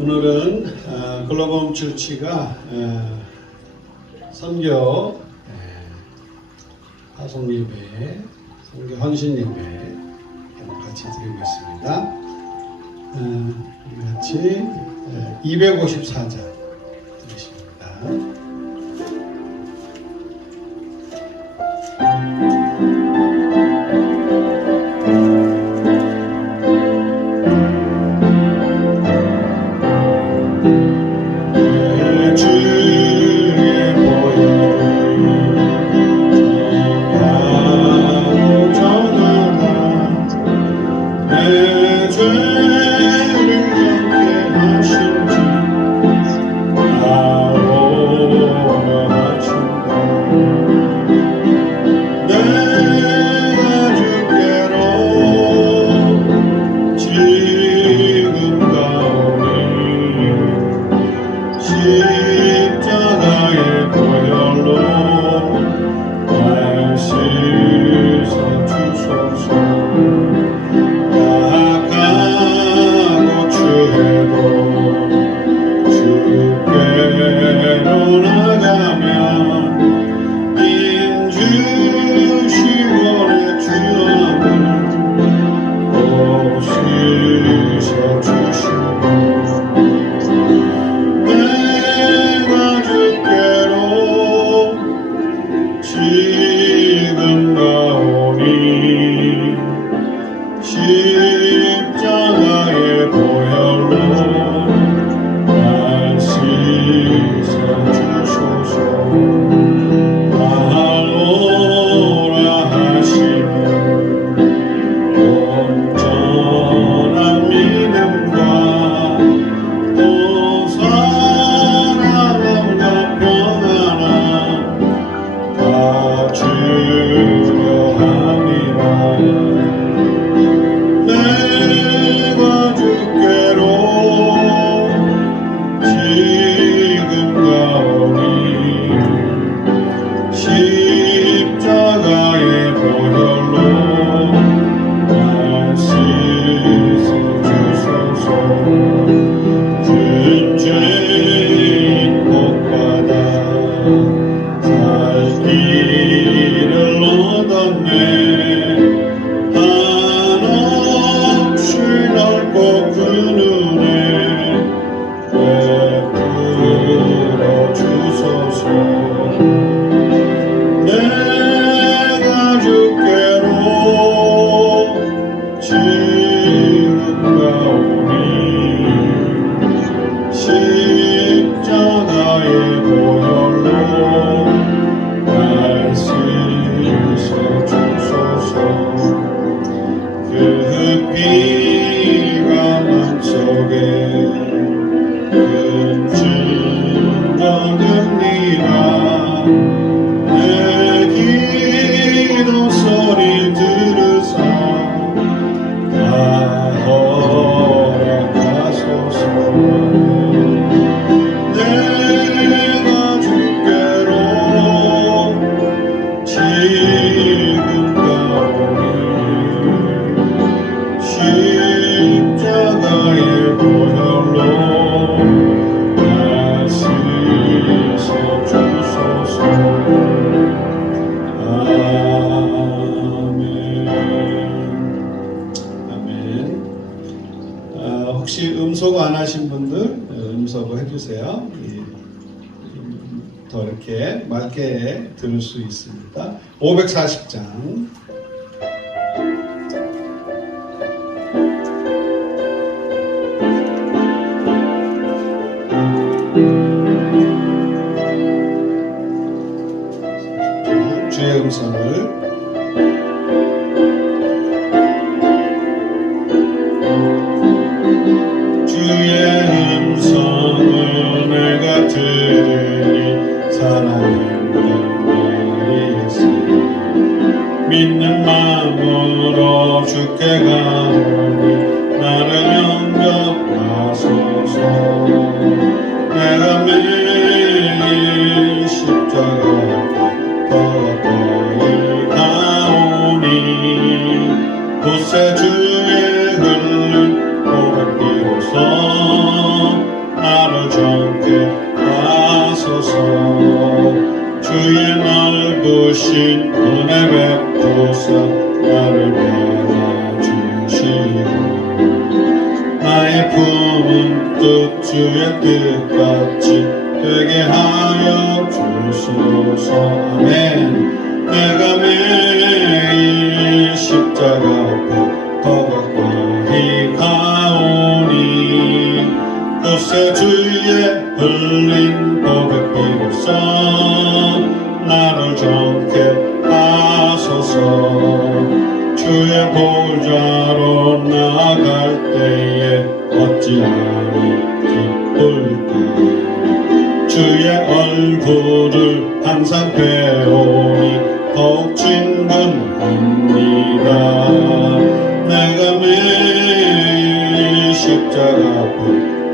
오늘은 글로벌 처치가 선교 파송 예배, 선교 헌신 예배 같이 드리고 있습니다. 같이 254장 드리십니다. 혹시 음소거 안 하신 분들 음소거 해주세요. 더 이렇게 맑게 들을 수 있습니다. 540장 주의 음성을 내가 들으니 사랑한다는 말이 있어 믿는 마음으로 주께 가오니 나를 영접하소서 내가 매일 십자가 더 가까이 가오니 곳에 주의 흘린 보랏 비로소 주신 은혜 베푸사 나를 받아주시고 나의 품은 뜻 주의 뜻같이 되게 하여 주소서. 아멘. 내가 매일 십자가 앞에 더 가까이 가오니 구세 주의 흘린 보배 피로써 나를 정케 하소서. 주의 보좌로 나아갈 때에 어찌하니 기쁠까. 주의 얼굴을 항상 배우니 더욱 친근합니다. 내가 매일 십자가 앞에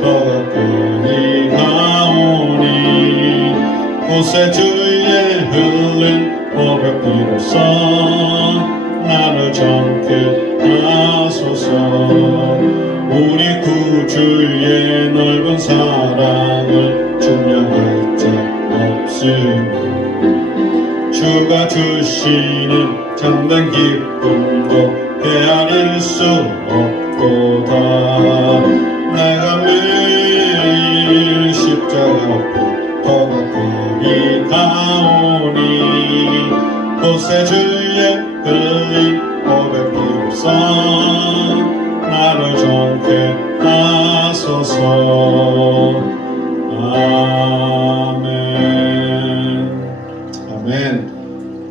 더 가까이 가오니 구세 주의 흘린 보배 피로써 나를 정케 하소서. 우리 구주의 넓은 사랑을 증명할 자 없으니 주가 주시는 참된 기쁨도 헤아릴 수 없도다. 내가 매일 십자가 앞에 더 가까이 가오니 구세 주의 흘린 보배 피로써 나를 정케 하소서. 아멘. 아멘.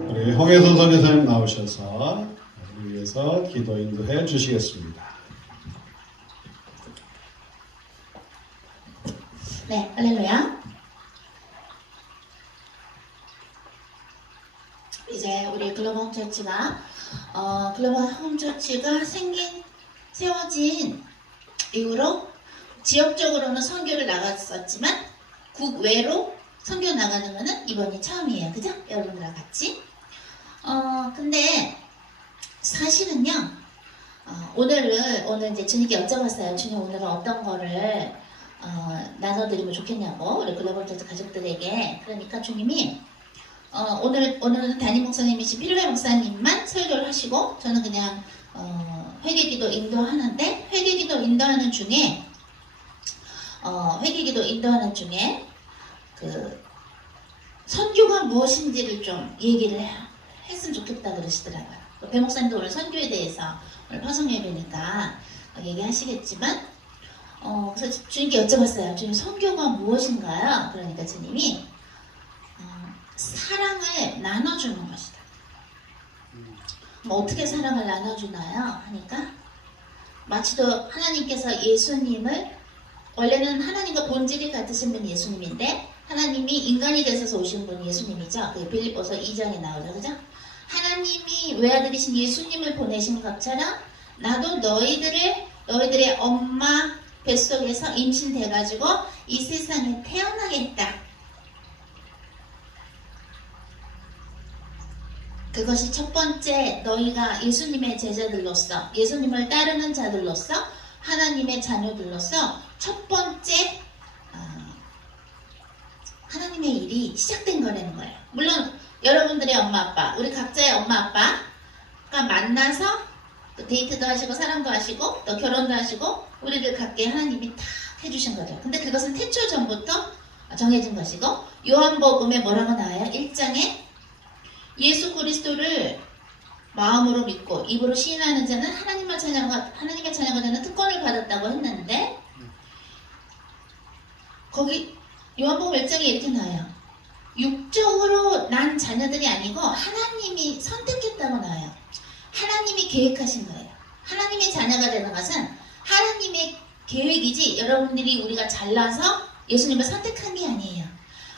우리 홍혜선 선교사님 나오셔서 우리 위해서 기도 인도해 주시겠습니다. 네, 할렐루야. 이제 우리 글로벌 홈처치가 세워진 이후로 지역적으로는 선교를 나갔었지만 국외로 선교 나가는 거는 이번이 처음이에요. 그죠? 여러분들랑 같이. 근데 사실은요, 오늘 이제 주님께 여쭤봤어요. 주님, 오늘은 어떤 거를 나눠드리면 좋겠냐고, 우리 글로벌 처치 가족들에게. 그러니까 주님이 오늘은 담임 목사님이신 필요해 목사님만 설교를 하시고, 저는 그냥 회개기도 인도하는데, 회개기도 인도하는 중에 그 선교가 무엇인지를 좀 얘기를 했으면 좋겠다 그러시더라고요. 배 목사님도 오늘 선교에 대해서 오늘 파송 예배니까 얘기하시겠지만, 그래서 주님께 여쭤봤어요. 주님, 선교가 무엇인가요? 그러니까 주님이 사랑을 나눠주는 것이다. 어떻게 사랑을 나눠주나요? 하니까 마치도 하나님께서 예수님을, 원래는 하나님과 본질이 같으신 분이 예수님인데 하나님이 인간이 되셔서 오신 분이 예수님이죠. 그 빌립보서 2장에 나오죠. 그죠? 하나님이 외아들이신 예수님을 보내신 것처럼 나도 너희들의 엄마 뱃속에서 임신돼가지고 이 세상에 태어나게 했다. 그것이 첫 번째, 너희가 예수님의 제자들로서, 예수님을 따르는 자들로서, 하나님의 자녀들로서 첫 번째 하나님의 일이 시작된 거라는 거예요. 물론 여러분들의 엄마 아빠, 우리 각자의 엄마 아빠가 만나서 또 데이트도 하시고 사랑도 하시고 또 결혼도 하시고 우리를 갖게 하나님이 다 해주신 거죠. 근데 그것은 태초 전부터 정해진 것이고, 요한복음에 뭐라고 나와요? 1장에 예수 그리스도를 마음으로 믿고 입으로 시인하는 자는 하나님의 자녀가 되는 특권을 받았다고 했는데, 거기 요한복음 1장에 이렇게 나와요. 육적으로 난 자녀들이 아니고 하나님이 선택했다고 나와요. 하나님이 계획하신 거예요. 하나님의 자녀가 되는 것은 하나님의 계획이지, 여러분들이 우리가 잘나서 예수님을 선택한 게 아니에요.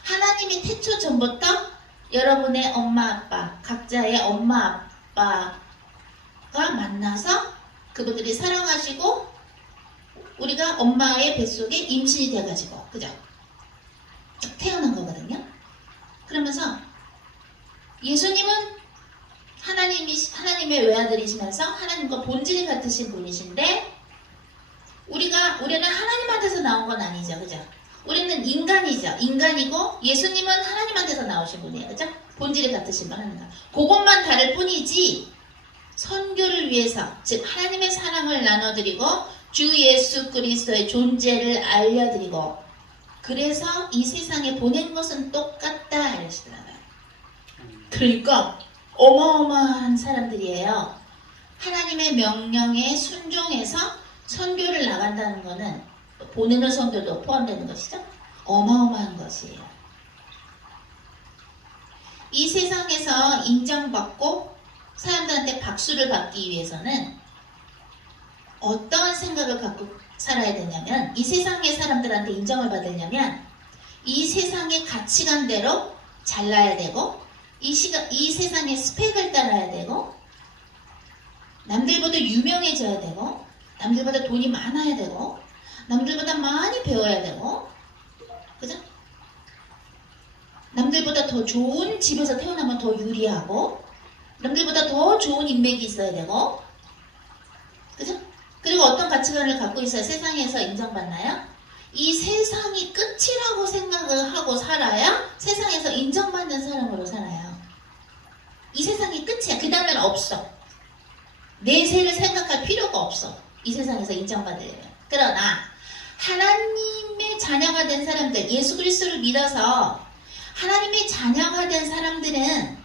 하나님이 태초 전부터 여러분의 엄마 아빠, 각자의 엄마 아빠가 만나서 그분들이 사랑하시고 우리가 엄마의 뱃속에 임신이 돼가지고, 그죠? 태어난 거거든요. 그러면서 예수님은 하나님의 외아들이시면서 하나님과 본질이 같으신 분이신데, 우리는 하나님한테서 나온 건 아니죠. 그죠? 우리는 인간이죠. 인간이고 예수님은 하나님한테서 나오신 분이에요. 그죠? 본질이 같으신 분 하나님. 그것만 다를 뿐이지 선교를 위해서 즉 하나님의 사랑을 나눠드리고 주 예수 그리스도의 존재를 알려드리고 그래서 이 세상에 보낸 것은 똑같다 이러시더라고요. 그러니까 어마어마한 사람들이에요. 하나님의 명령에 순종해서 선교를 나간다는 것은 보내는 선교도 포함되는 것이죠. 어마어마한 것이에요. 이 세상에서 인정받고 사람들한테 박수를 받기 위해서는 어떠한 생각을 갖고 살아야 되냐면 이 세상의 사람들한테 인정을 받으려면 이 세상의 가치관대로 잘나야 되고 이 세상의 스펙을 따라야 되고 남들보다 유명해져야 되고 남들보다 돈이 많아야 되고 남들보다 많이 배워야 되고 그죠? 남들보다 더 좋은 집에서 태어나면 더 유리하고 남들보다 더 좋은 인맥이 있어야 되고 그죠? 그리고 어떤 가치관을 갖고 있어야 세상에서 인정받나요? 이 세상이 끝이라고 생각을 하고 살아야 세상에서 인정받는 사람으로 살아요. 이 세상이 끝이야. 그 다음엔 없어. 내세를 생각할 필요가 없어. 이 세상에서 인정받으려면. 그러나 하나님의 자녀가 된 사람들, 예수 그리스도를 믿어서 하나님의 자녀가 된 사람들은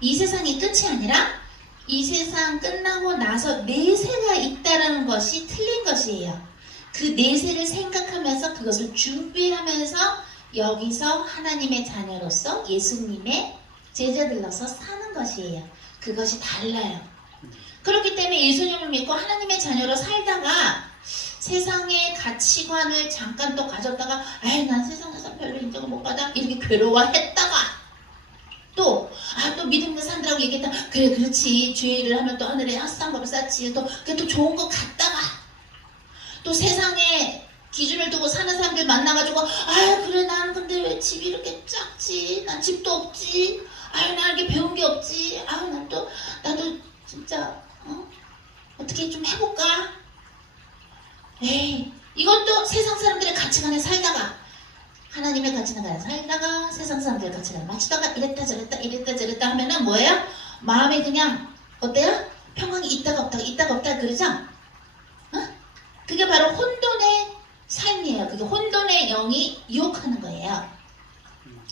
이 세상이 끝이 아니라 이 세상 끝나고 나서 내세가 있다는 것이 틀린 것이에요. 그 내세를 생각하면서 그것을 준비하면서 여기서 하나님의 자녀로서 예수님의 제자들로서 사는 것이에요. 그것이 달라요. 그렇기 때문에 예수님을 믿고 하나님의 자녀로 살다가 세상의 가치관을 잠깐 또 가졌다가 아이 난 세상에서 별로 인정을 못 받아 이렇게 괴로워했다가 또 믿음의 사람들하고 얘기했다가 그래 그렇지 죄를 하면 또 하늘에 핫산법을 쌓지 또 그게 또 좋은 것 같다가 또 세상에 기준을 두고 사는 사람들 만나가지고 그래 난 근데 왜 집이 이렇게 작지 난 집도 없지 나 이렇게 배운 게 없지 나도 진짜 어떻게 좀 해볼까 이것도 세상 사람들의 가치관에 살다가 하나님의 가치관에 살다가 세상 사람들의 가치관에 맞추다가 이랬다 저랬다 하면은 뭐예요? 마음에 그냥 어때요? 평강이 있다가 없다가 그러죠? 그게 바로 혼돈의 삶이에요. 그게 혼돈의 영이 유혹하는 거예요.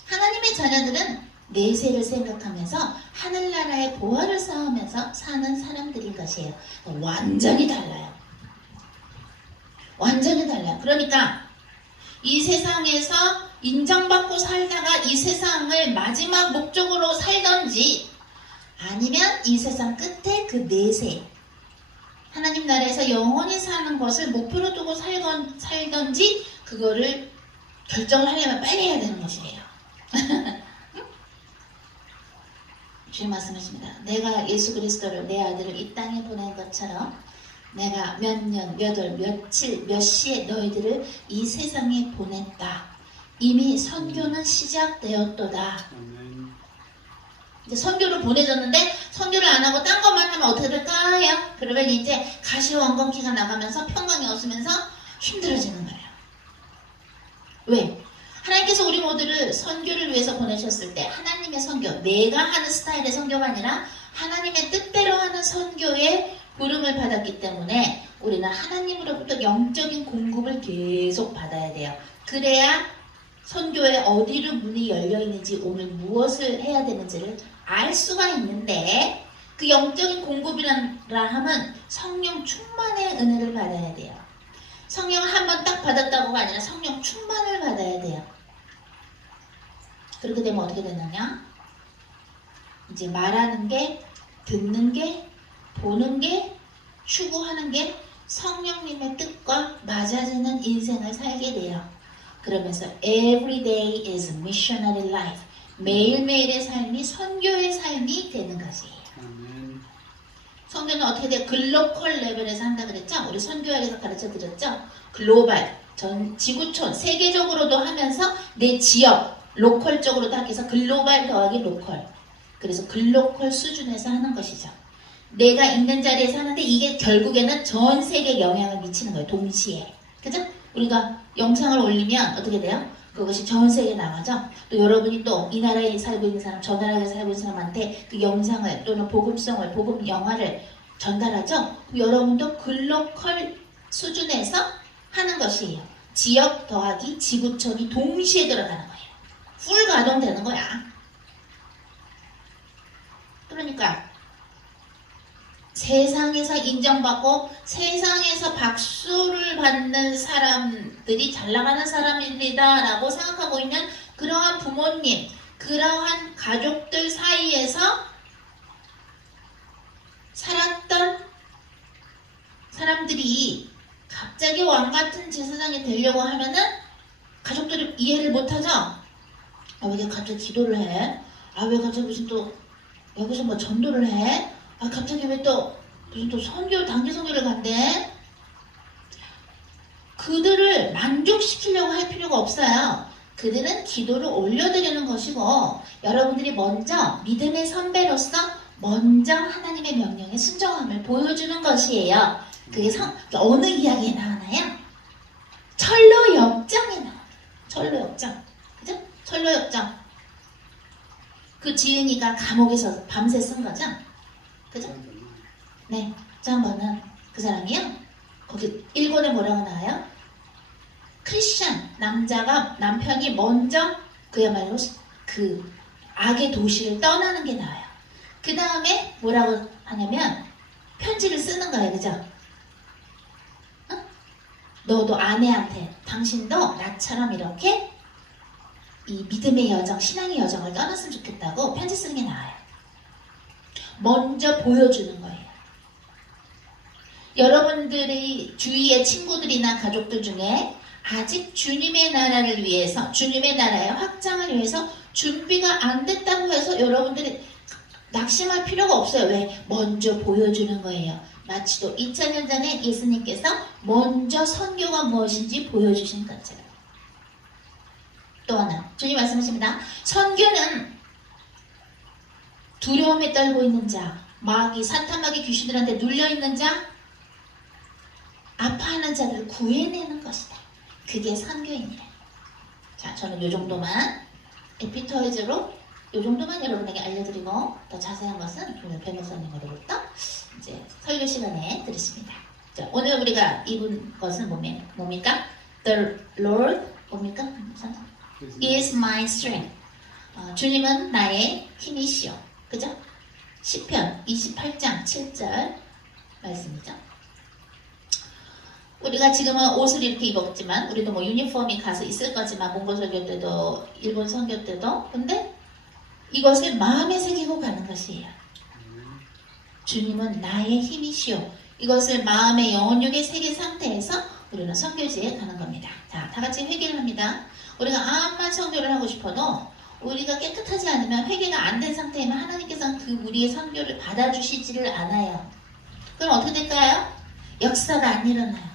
하나님의 자녀들은 내세를 생각하면서 하늘나라의 보화를 쌓으면서 사는 사람들인 것이에요. 완전히 달라요. 완전히 달라요. 그러니까 이 세상에서 인정받고 살다가 이 세상을 마지막 목적으로 살던지 아니면 이 세상 끝에 그 내세 하나님 나라에서 영원히 사는 것을 목표로 두고 살던지 그거를 결정을 하려면 빨리 해야 되는 것이에요. 주님 말씀하십니다. 내가 예수 그리스도를 내 아들을 이 땅에 보낸 것처럼 내가 몇 년, 몇 월, 며칠, 몇 시에 너희들을 이 세상에 보냈다. 이미 선교는 시작되었도다. 이제 선교를 보내줬는데 선교를 안 하고 딴 것만 하면 어떻게 될까요? 그러면 이제 가시원건기가 나가면서 평강이 없으면서 힘들어지는 거예요. 왜? 하나님께서 우리 모두를 선교를 위해서 보내셨을 때 하나님의 선교, 내가 하는 스타일의 선교가 아니라 하나님의 뜻대로 하는 선교에 부름을 받았기 때문에 우리는 하나님으로부터 영적인 공급을 계속 받아야 돼요. 그래야 선교에 어디로 문이 열려있는지 오늘 무엇을 해야 되는지를 알 수가 있는데 그 영적인 공급이라 하면 성령 충만의 은혜를 받아야 돼요. 성령을 한번 딱 받았다고가 아니라 성령 충만을 받아야 돼요. 그렇게 되면 어떻게 되느냐? 이제 말하는 게, 듣는 게, 보는 게, 추구하는 게 성령님의 뜻과 맞아지는 인생을 살게 돼요. 그러면서 every day is missionary life. 매일매일의 삶이 선교의 삶이 되는 것이에요. 선교는 어떻게 돼요? 글로컬 레벨에서 한다 그랬죠? 우리 선교학에서 가르쳐 드렸죠? 글로벌, 전 지구촌, 세계적으로도 하면서 내 지역, 로컬적으로도 하기 위해서 글로벌 더하기 로컬. 그래서 글로컬 수준에서 하는 것이죠. 내가 있는 자리에서 하는데 이게 결국에는 전 세계에 영향을 미치는 거예요. 동시에. 그죠? 우리가 영상을 올리면 어떻게 돼요? 그것이 전 세계에 나가죠. 또 여러분이 또 이 나라에 살고 있는 사람, 저 나라에 살고 있는 사람한테 그 영상을 또는 복음성을, 복음 영화를 전달하죠. 그럼 여러분도 글로컬 수준에서 하는 것이에요. 지역 더하기 지구촌이 동시에 들어가는 거예요. 풀 가동되는 거야. 그러니까 세상에서 인정받고 세상에서 박수를 받는 사람들이 잘 나가는 사람입니다 라고 생각하고 있는 그러한 부모님, 그러한 가족들 사이에서 살았던 사람들이 갑자기 왕같은 제사장이 되려고 하면은 가족들이 이해를 못하죠? 아, 왜 갑자기 기도를 해? 아, 왜 갑자기 무슨 또 여기서 뭐 전도를 해? 아, 갑자기 왜 또 무슨 또 선교, 단기 선교를 간대? 그들을 만족시키려고 할 필요가 없어요. 그들은 기도를 올려드리는 것이고 여러분들이 먼저 믿음의 선배로서 먼저 하나님의 명령에 순종함을 보여주는 것이에요. 그게 어느 이야기에 나오나요? 철로 역정에 나와요. 철로 역정. 그죠? 철로 역정. 그 지은이가 감옥에서 밤새 쓴 거죠? 그죠? 네. 잠깐만은 그 사람이요? 거기 일본에 뭐라고 나와요? 크리스찬 남편이 먼저 그야말로 그 악의 도시를 떠나는 게 나와요. 그 다음에 뭐라고 하냐면 편지를 쓰는 거예요. 그죠? 너도 아내한테 당신도 나처럼 이렇게 이 믿음의 여정, 신앙의 여정을 떠났으면 좋겠다고 편지 쓰는 게 나아요. 먼저 보여주는 거예요. 여러분들이 주위의 친구들이나 가족들 중에 아직 주님의 나라를 위해서, 주님의 나라의 확장을 위해서 준비가 안 됐다고 해서 여러분들이 낙심할 필요가 없어요. 왜? 먼저 보여주는 거예요. 마치도 2000년 전에 예수님께서 먼저 선교가 무엇인지 보여주신 것처럼. 또 하나, 주님 말씀하십니다. 선교는 두려움에 떨고 있는 자, 마귀, 사탄마귀 귀신들한테 눌려있는 자, 아파하는 자들을 구해내는 것이다. 그게 선교인이에요. 자, 저는 요 정도만 에피토이즈로 요 정도만 여러분에게 알려드리고 더 자세한 것은 오늘 배 목사님으로부터 이제 설교 시간에 들으십니다. 자, 오늘 우리가 입은 것은 뭡니까? The Lord 뭡니까? is my strength. 주님은 나의 힘이시오. 그죠? 시편 28장 7절 말씀이죠. 우리가 지금은 옷을 이렇게 입었지만 우리도 뭐 유니폼이 가서 있을 거지만 몽골 선교 때도 일본 선교 때도 근데 이것을 마음에 새기고 가는 것이에요. 주님은 나의 힘이시오. 이것을 마음의 영혼육의 새긴 상태에서 우리는 선교지에 가는 겁니다. 자, 다 같이 회개를 합니다. 우리가 암만 선교를 하고 싶어도 우리가 깨끗하지 않으면 회개가 안 된 상태이면 하나님께서는 그 우리의 선교를 받아주시지를 않아요. 그럼 어떻게 될까요? 역사가 안 일어나요.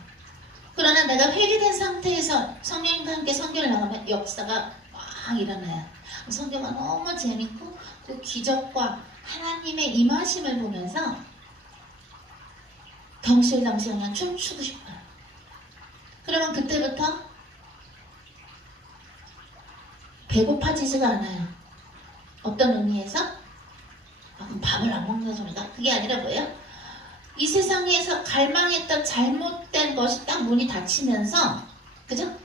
그러나 내가 회개된 상태에서 성령님과 함께 선교를 나가면 역사가 막 일어나요. 선교가 너무 재밌고 그 기적과 하나님의 임하심을 보면서 덩실덩실 그냥 춤추고 싶어요. 그러면 그때부터 배고파지지가 않아요. 어떤 의미에서? 그럼 밥을 안 먹는 소리가? 그게 아니라 뭐예요? 이 세상에서 갈망했던 잘못된 것이 딱 문이 닫히면서 그죠?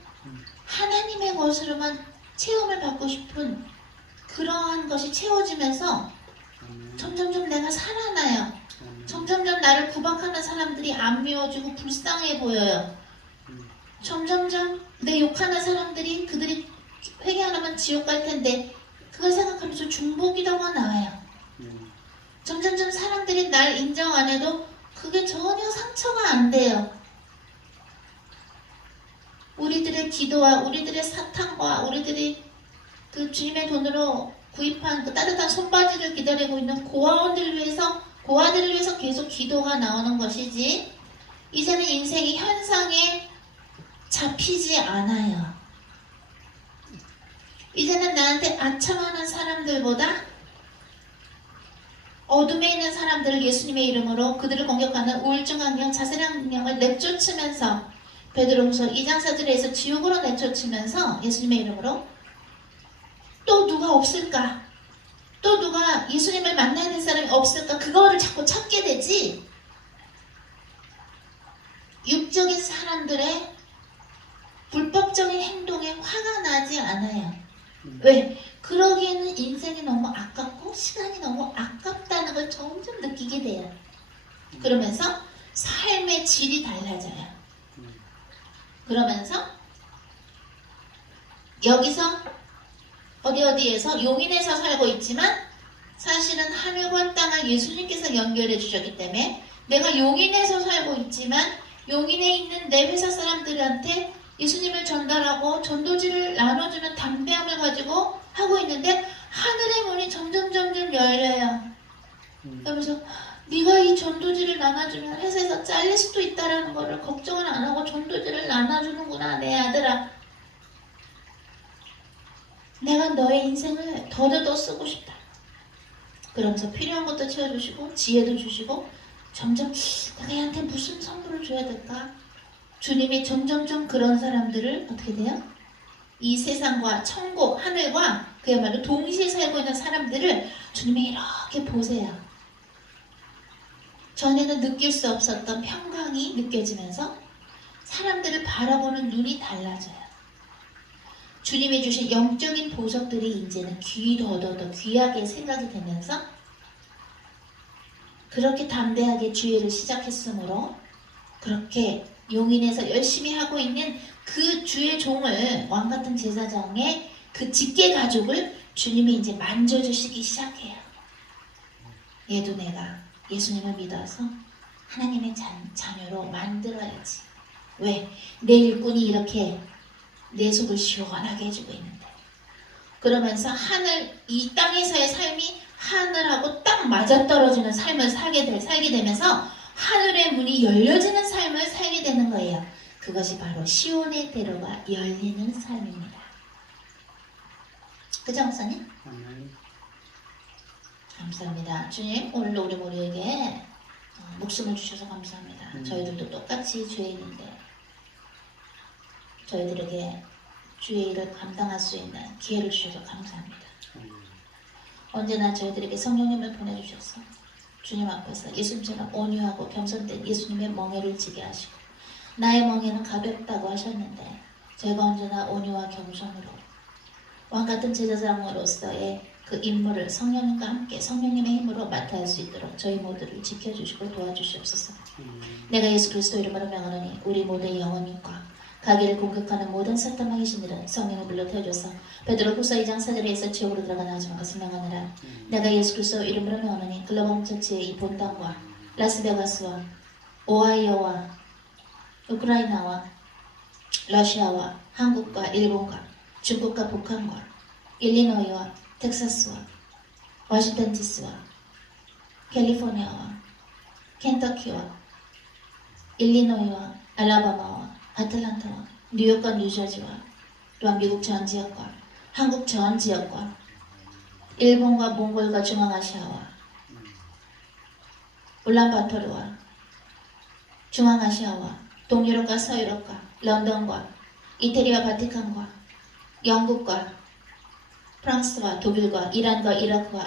하나님의 것으로만 체험을 받고 싶은 그러한 것이 채워지면서 점점점 내가 살아나요. 점점점 나를 구박하는 사람들이 안 미워지고 불쌍해 보여요. 점점점 내 욕하는 사람들이 그들이 회개 안 하면 지옥 갈 텐데 그걸 생각하면서 중보기도가 나와요. 점점점 사람들이 날 인정 안 해도 그게 전혀 상처가 안 돼요. 우리들의 기도와 우리들의 사탕과 우리들이 그 주님의 돈으로 구입한 그 따뜻한 손바지를 기다리고 있는 고아들을 위해서 계속 기도가 나오는 것이지 이제는 인생이 현상에 잡히지 않아요. 이제는 나한테 아첨하는 사람들보다 어둠에 있는 사람들을 예수님의 이름으로 그들을 공격하는 우울증 강령, 자살행령을 내쫓으면서 베드로후서 2장 4절에서 지옥으로 내쫓으면서 예수님의 이름으로 또 누가 없을까? 또 누가 예수님을 만나야 될 사람이 없을까? 그거를 자꾸 찾게 되지. 육적인 사람들의 불법적인 행동에 화가 나지 않아요. 왜? 그러기에는 인생이 너무 아깝고 시간이 너무 아깝다는 걸 점점 느끼게 돼요. 그러면서 삶의 질이 달라져요. 그러면서 여기서 어디에서 용인에서 살고 있지만 사실은 하늘과 땅을 예수님께서 연결해 주셨기 때문에 내가 용인에서 살고 있지만 용인에 있는 내 회사 사람들한테 예수님을 전달하고 전도지를 나눠주는 담대함을 가지고 하고 있는데 하늘의 문이 점점 열려요. 그러면서 네가 이 전도지를 나눠주면 회사에서 잘릴 수도 있다라는 거를 걱정을 안 하고 전도지를 나눠주는구나 내 아들아. 내가 너의 인생을 더더더 쓰고 싶다. 그러면서 필요한 것도 채워주시고 지혜도 주시고 점점 내가 얘한테 무슨 선물을 줘야 될까? 주님이 점점 그런 사람들을 어떻게 돼요? 이 세상과 천국, 하늘과 그야말로 동시에 살고 있는 사람들을 주님이 이렇게 보세요. 전에는 느낄 수 없었던 평강이 느껴지면서 사람들을 바라보는 눈이 달라져요. 주님이 주신 영적인 보석들이 이제는 더더 귀하게 생각이 되면서 그렇게 담대하게 주의를 시작했으므로 그렇게 용인에서 열심히 하고 있는 그 주의 종을 왕같은 제사장의 그 직계 가족을 주님이 이제 만져주시기 시작해요. 얘도 내가 예수님을 믿어서 하나님의 자녀로 만들어야지. 왜? 내 일꾼이 이렇게 내 속을 시원하게 해주고 있는데. 그러면서 이 땅에서의 삶이 하늘하고 딱 맞아떨어지는 삶을 살게 되면서 하늘의 문이 열려지는 삶을 살게 되는 거예요. 그것이 바로 시온의 대로가 열리는 삶입니다. 그죠, 목사님? 감사합니다. 주님, 오늘 우리 모두에게 목숨을 주셔서 감사합니다. 저희들도 똑같이 죄인인데 저희들에게 주의 일을 감당할 수 있는 기회를 주셔서 감사합니다. 언제나 저희들에게 성령님을 보내주셔서 주님 앞에서 예수님처럼 온유하고 겸손된 예수님의 멍에를 지게 하시고 나의 멍에는 가볍다고 하셨는데 저희가 언제나 온유와 겸손으로 왕같은 제사장으로서의 그 임무를 성령님과 함께 성령님의 힘으로 맡아야 할 수 있도록 저희 모두를 지켜주시고 도와주시옵소서. 내가 예수 그리스도 이름으로 명하노니 우리 모두의 영혼과 가게를 공격하는 모든 사탄마귀 신들은 성령을 불러 태워줘서 베드로후서 2장 4절에서 지옥으로 들어가 나아지는 것을 명하느라. 내가 예수 그리스도 이름으로 명하노니 글로벌 처치의 이 본당과 라스베가스와 오하이오와 우크라이나와 러시아와 한국과 일본과 중국과 북한과 일리노이와 텍사스와 워싱턴 디스와 캘리포니아와 켄터키와 일리노이와 알라바마와 아틀란타와 뉴욕과 뉴저지와 또한 미국 전 지역과 한국 전 지역과 일본과 몽골과 중앙아시아와 울란바토르와 중앙아시아와 동유럽과 서유럽과 런던과 이태리와 바티칸과 영국과 프랑스와 독일과 이란과 이라크와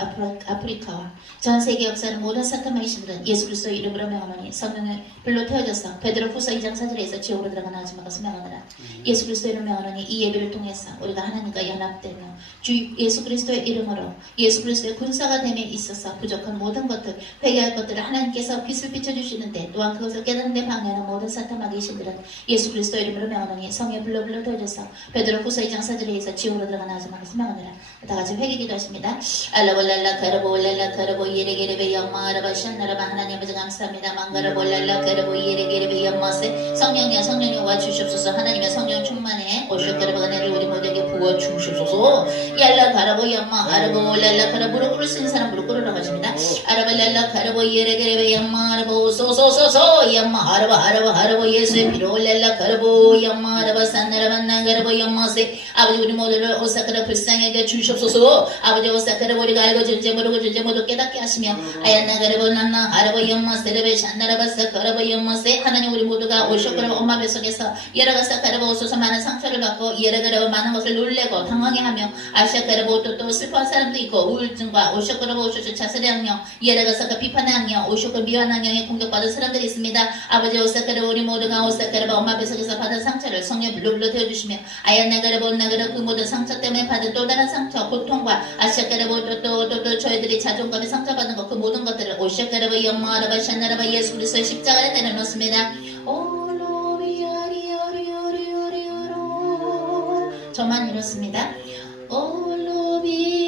아프리카와 전 세계 역사는 모든 사탄마귀 신들은 예수 그리스도 이름으로 명하노니 성령을 불로 태워져서 베드로후서 2장 4절에서 지옥으로 들어가 나아지는 것을 명하노라. 예수 그리스도 이름 명하노니 이 예배를 통해서 우리가 하나님과 연합되며 주 예수 그리스도의 이름으로 예수 그리스도의 군사가 됨에 있어서 부족한 모든 것들 회개할 것들을 하나님께서 빛을 비춰주시는데 또한 그것을 깨닫는 데 방해하는 모든 사탄마귀 신들은 예수 그리스도 이름으로 명하노니 성령의 불로 태워져서 베드로후서 2장 4절에서 지옥으로 들어가 나아지는 것을 명하노라. 다같이 회개 기도하십니다. 알라볼랄라 가라볼랄라 가라보 예레게레베 영마라바 샨나라바 하나님 아버지 감사합니다. 망가라볼랄라 가라보 예레게레베 영마세 성령님 와주시옵소서. 하나님의 성령 충만해 오실가라바가 나를 우리 모두에게 부어 주시옵소서. 얄라 가라보 영마 아라볼랄라 가라 무릎 꿇을 수 있는 사람 무릎 꿇으라고 하십니다. 아라볼랄라 가라보 예레게레베 영마라보 소소소소 영마 아라보 예수의 피로 올랄라 가라보 영마라바 산나라바 나가라보 영마세 아버지 우리 모두를 오사카라 불쌍하게 주시옵소서. 아버지 오사카르보 우리가 알고 줄지 모르고 줄지 모두 깨닫게 하시며 아얀나가르보 난나 아르보 연마세르베 샨나라바사 가르보 연마세 하나님 우리 모두가 오쇼크르보 엄마 뱃속에서 예라가사카르보 오소서 많은 상처를 받고 예라가르보 많은 것을 놀래고 당황해하며 아시아카르보 또 슬퍼한 사람도 있고 우울증과 오쇼크르보 오쇼쇼 자살의 악령 예라가사카 비판의 악령 오쇼크 미완 악령에 공격받은 사람들이 있습니다. 아버지 오사카르보 우리 모두가 오사카르보 엄마 뱃속에서 받은 상처를 성령 블루블루 태워주시며 아얀나가르보 온나가르 그 모든 상처 때문에 받은 또 다른 상처 고통과 아시아카르보 또 저희들이 자존감에 상처받은 것 그 모든 것들을 오시아카르보 영마라바 샤나라바 예수 그리스도의 십자가에 내려놓습니다. 올로비아리아리아리아리아로 저만 이렇습니다. 올로비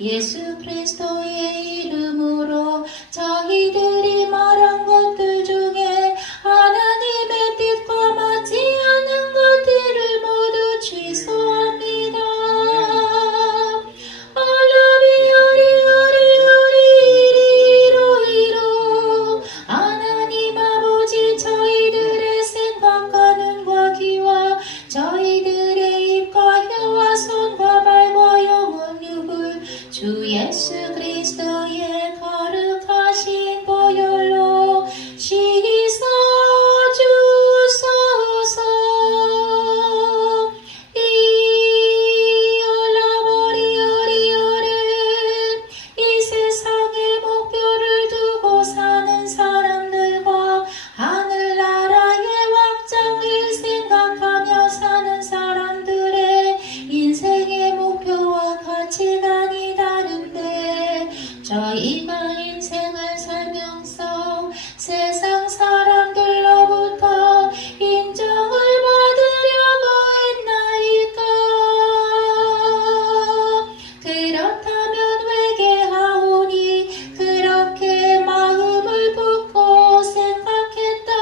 예수 그리스도의 이름으로 저희들이 말한 것들 중에 하나님의 뜻과 맞지 않는 것들을 모두 취소합니다. 알라비아리아리아리로 하나님 아버지 저희들의 생각과 눈과 귀와 저희들의 입과 혀와 손과 발과 영혼 육을 주 예수 그리스도의 거룩하신 보혈로 씻어 주소서. 이 세상의 목표를 두고 사는 사람들과 하늘나라의 확장을 생각하며 사는 사람들의 인생의 목표와 가치관이 다른데 저희가 인생을 살면서 세상 사람들로부터 인정을 받으려고 했나이까? 그렇다면 회개하오니 그렇게 마음을 붓고 생각했던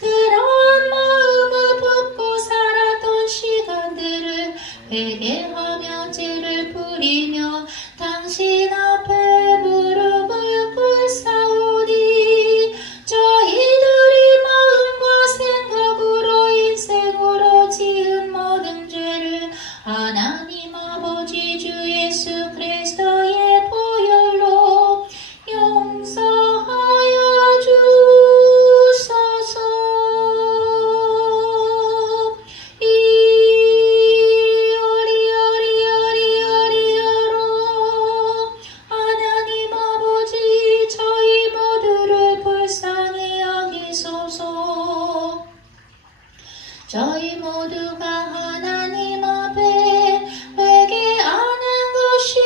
그러한 마음을 붓고 살았던 시간들을 회개하며 죄를 부리며 당신 앞에 무릎을 꿇사오니 저희들이 마음과 생각으로 인생으로 지은 모든 죄를 하나님 아버지 주 예수 그리스도의 보혈로 용서하여 주소서. 하나님 아버지 저희 모두를 불쌍히 여기소서. 저희 모두가 하나님 앞에 회개하는 것이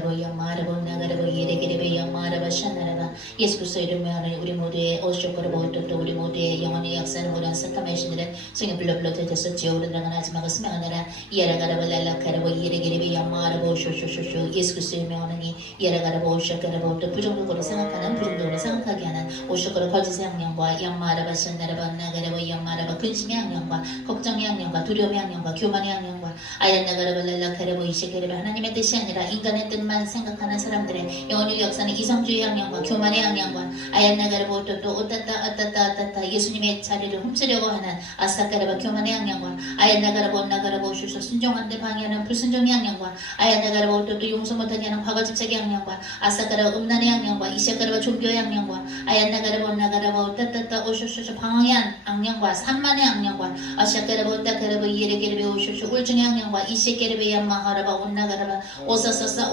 아사카라보 영마라보 나가라보 예레게레베 영마라바 샤나라바 예수 그리스도 이름으로 하나님 우리 모두의 오쇼코라보 또 우리 모두의 영혼의 역사는 모든 사타마이신들은 성령 불러 되어서 지옥으로 들어가나지 마가 스명하느라 이야라가라보 랄라카라보 예레게레베 영마라보 쇼쇼쇼쇼 예수 그리스도 이름으로 하나님 이야라가라보 오쇼코라보 또 부정적으로 생각하게 하는 오쇼코로 거짓의 양념과 영마라바 샤나라바 나가라보 영마라바 근심의 양념과 걱정의 양념과 두려움의 양념과 교만의 양념과 아얀나가라바 랄라카라보 이시게레바 하나님의 뜻이 아니라 인간의 뜻만 생각하는 사람들의 영혼의 역사는 이성주의 양념과 교만의 양념과 아얀나가라보 또 오따따 예수님의 자리를 훔치려고 하는 아사카라바 교만의 양념과 아얀나가라보 나가라보 슈쇼 순종한데 방해하는 불순종의 양념과 아얀나가라보 또 용서 못하게 하는 과거 집착의 양념과 아사카라바 음란의 양념과 이시카라바 종교의 양념과 아얀나가라보 나가라보 따따따 오쇼쇼쇼 방황한 양념과 산만의 양념과 아샤카라보 따카라보 이에레게레베 오쇼쇼 울중의 양념과 이시케레베 야마하라바 온나가라바 오소소소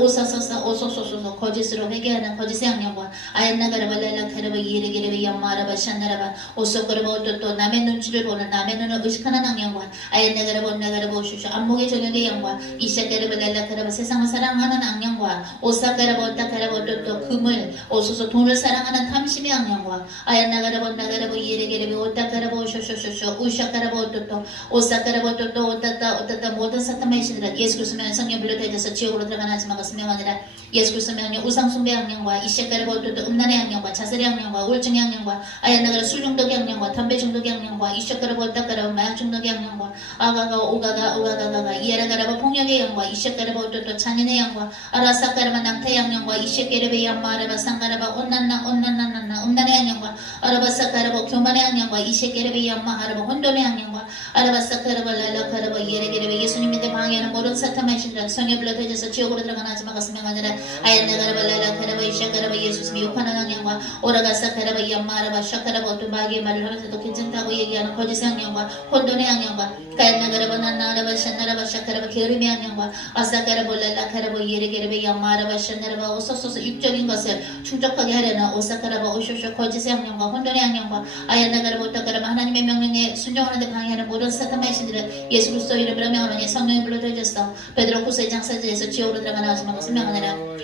거짓으로 회개하는 거짓의 양념과 아얀나가라바 랄라카라바 이에레게레베 야마하라바 샤나라바 오소코라바 또 남의 눈치를 보는 남의 눈을 의식하는 양념과 아얀나가라바 온나가라바 오쇼쇼 안목의 정욕의 양과 이시카라바 랄라카라바 세상을 사랑하는 양념과 오사카라바 오타카라바 또 금을 오소소 돈을 사랑하는 탐심의 양념과 아얀나가라바 온나가라바 이에레게레베 오타카라바 오쇼쇼쇼쇼 우샤카라바 또 오사카라바 또 오따따 모든 사탄의 신들은 예수 그리스도면 성령 불러 되어서 지옥으로 들어가나 하지 마가 스명하니라 예수 그리스도면 우상 숭배 양념과 이시카라바 또 음란의 양념과 자살의 양념과 우울증의 양념과 아얀나가라 술 중독의 양념과 담배 중독의 양념과 이시카라바 오따카라바 마약 중독의 양념과 아가가 오가가가 이에라가라바 폭력의 양과 이시카라바 또 잔인의 양과 아라사카라바 낭타의 양념과 이시케레베 양마라바 상가라바 온난나 음란의 양념과 아라바사카라바 교만의 양념과 이시케레베 양마하라바 혼돈의 양념과 아라바사카라바 랄라카라바 이에레게레베 예수님 믿에 방해하는 모든 사탄의 신들은 성령 불러 되어서 지옥으로 들어가나 하지 마가 스명하니라 아얀나가라바 랄라카라바 이시카라바 예수님이 욕하는 양념과 오라가사카라바 양마라바 샤카라바 또 마귀의 말을 하면서도 괜찮다고 얘기하는 거짓의 양념과 혼돈의 양념과 가얀나가라바 난나라바 샤나라바 샤카라바 게으름의 양념과 아사카라바 랄라카라바 이에레게레베 양마라바 샤나라바 오소소소 육적인 것을 충족하게 하려는 오사카라바 오쇼쇼 거짓의 양념과 혼돈의 양념과 아얀나가라바 오타카라바 하나님의 명령에 순종하는 데 방해하는 모든 사탄의 신들은 예수 그리스도 이름으로 명하노니 성령이 불러 되어졌어 베드로 후서의 장사지에서 지옥으로 들어가나 하지 말고 설명하느라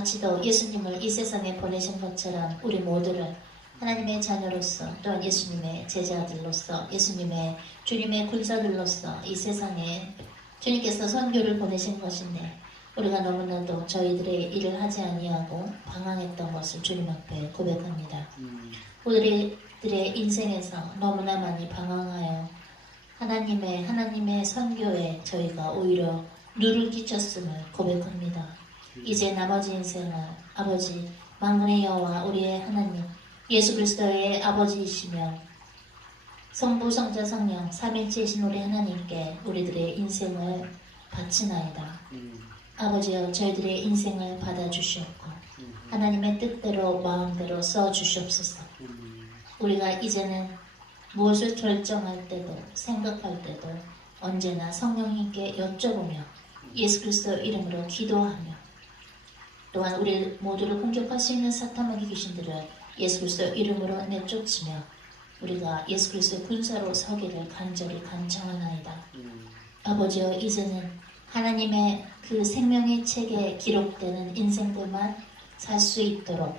마치도 예수님을 이 세상에 보내신 것처럼 우리 모두를 하나님의 자녀로서 또한 예수님의 제자들로서 예수님의 주님의 군사들로서 이 세상에 주님께서 선교를 보내신 것인데 우리가 너무나도 저희들의 일을 하지 아니하고 방황했던 것을 주님 앞에 고백합니다. 우리들의 인생에서 너무나 많이 방황하여 하나님의 선교에 저희가 오히려 누를 끼쳤음을 고백합니다. 이제 나머지 인생을 아버지 만군의 여호와 우리의 하나님 예수 그리스도의 아버지이시며 성부 성자 성령 삼일체이신 우리 하나님께 우리들의 인생을 바치나이다. 아버지여 저희들의 인생을 받아주시옵고 하나님의 뜻대로 마음대로 써주시옵소서. 우리가 이제는 무엇을 결정할 때도 생각할 때도 언제나 성령님께 여쭤보며 예수 그리스도 이름으로 기도하며 또한 우리 모두를 공격할 수 있는 사탄마귀 귀신들을 예수 그리스도 이름으로 내쫓으며 우리가 예수 그리스도의 군사로 서기를 간절히 간청하나이다. 아버지여 이제는 하나님의 그 생명의 책에 기록되는 인생들만 살 수 있도록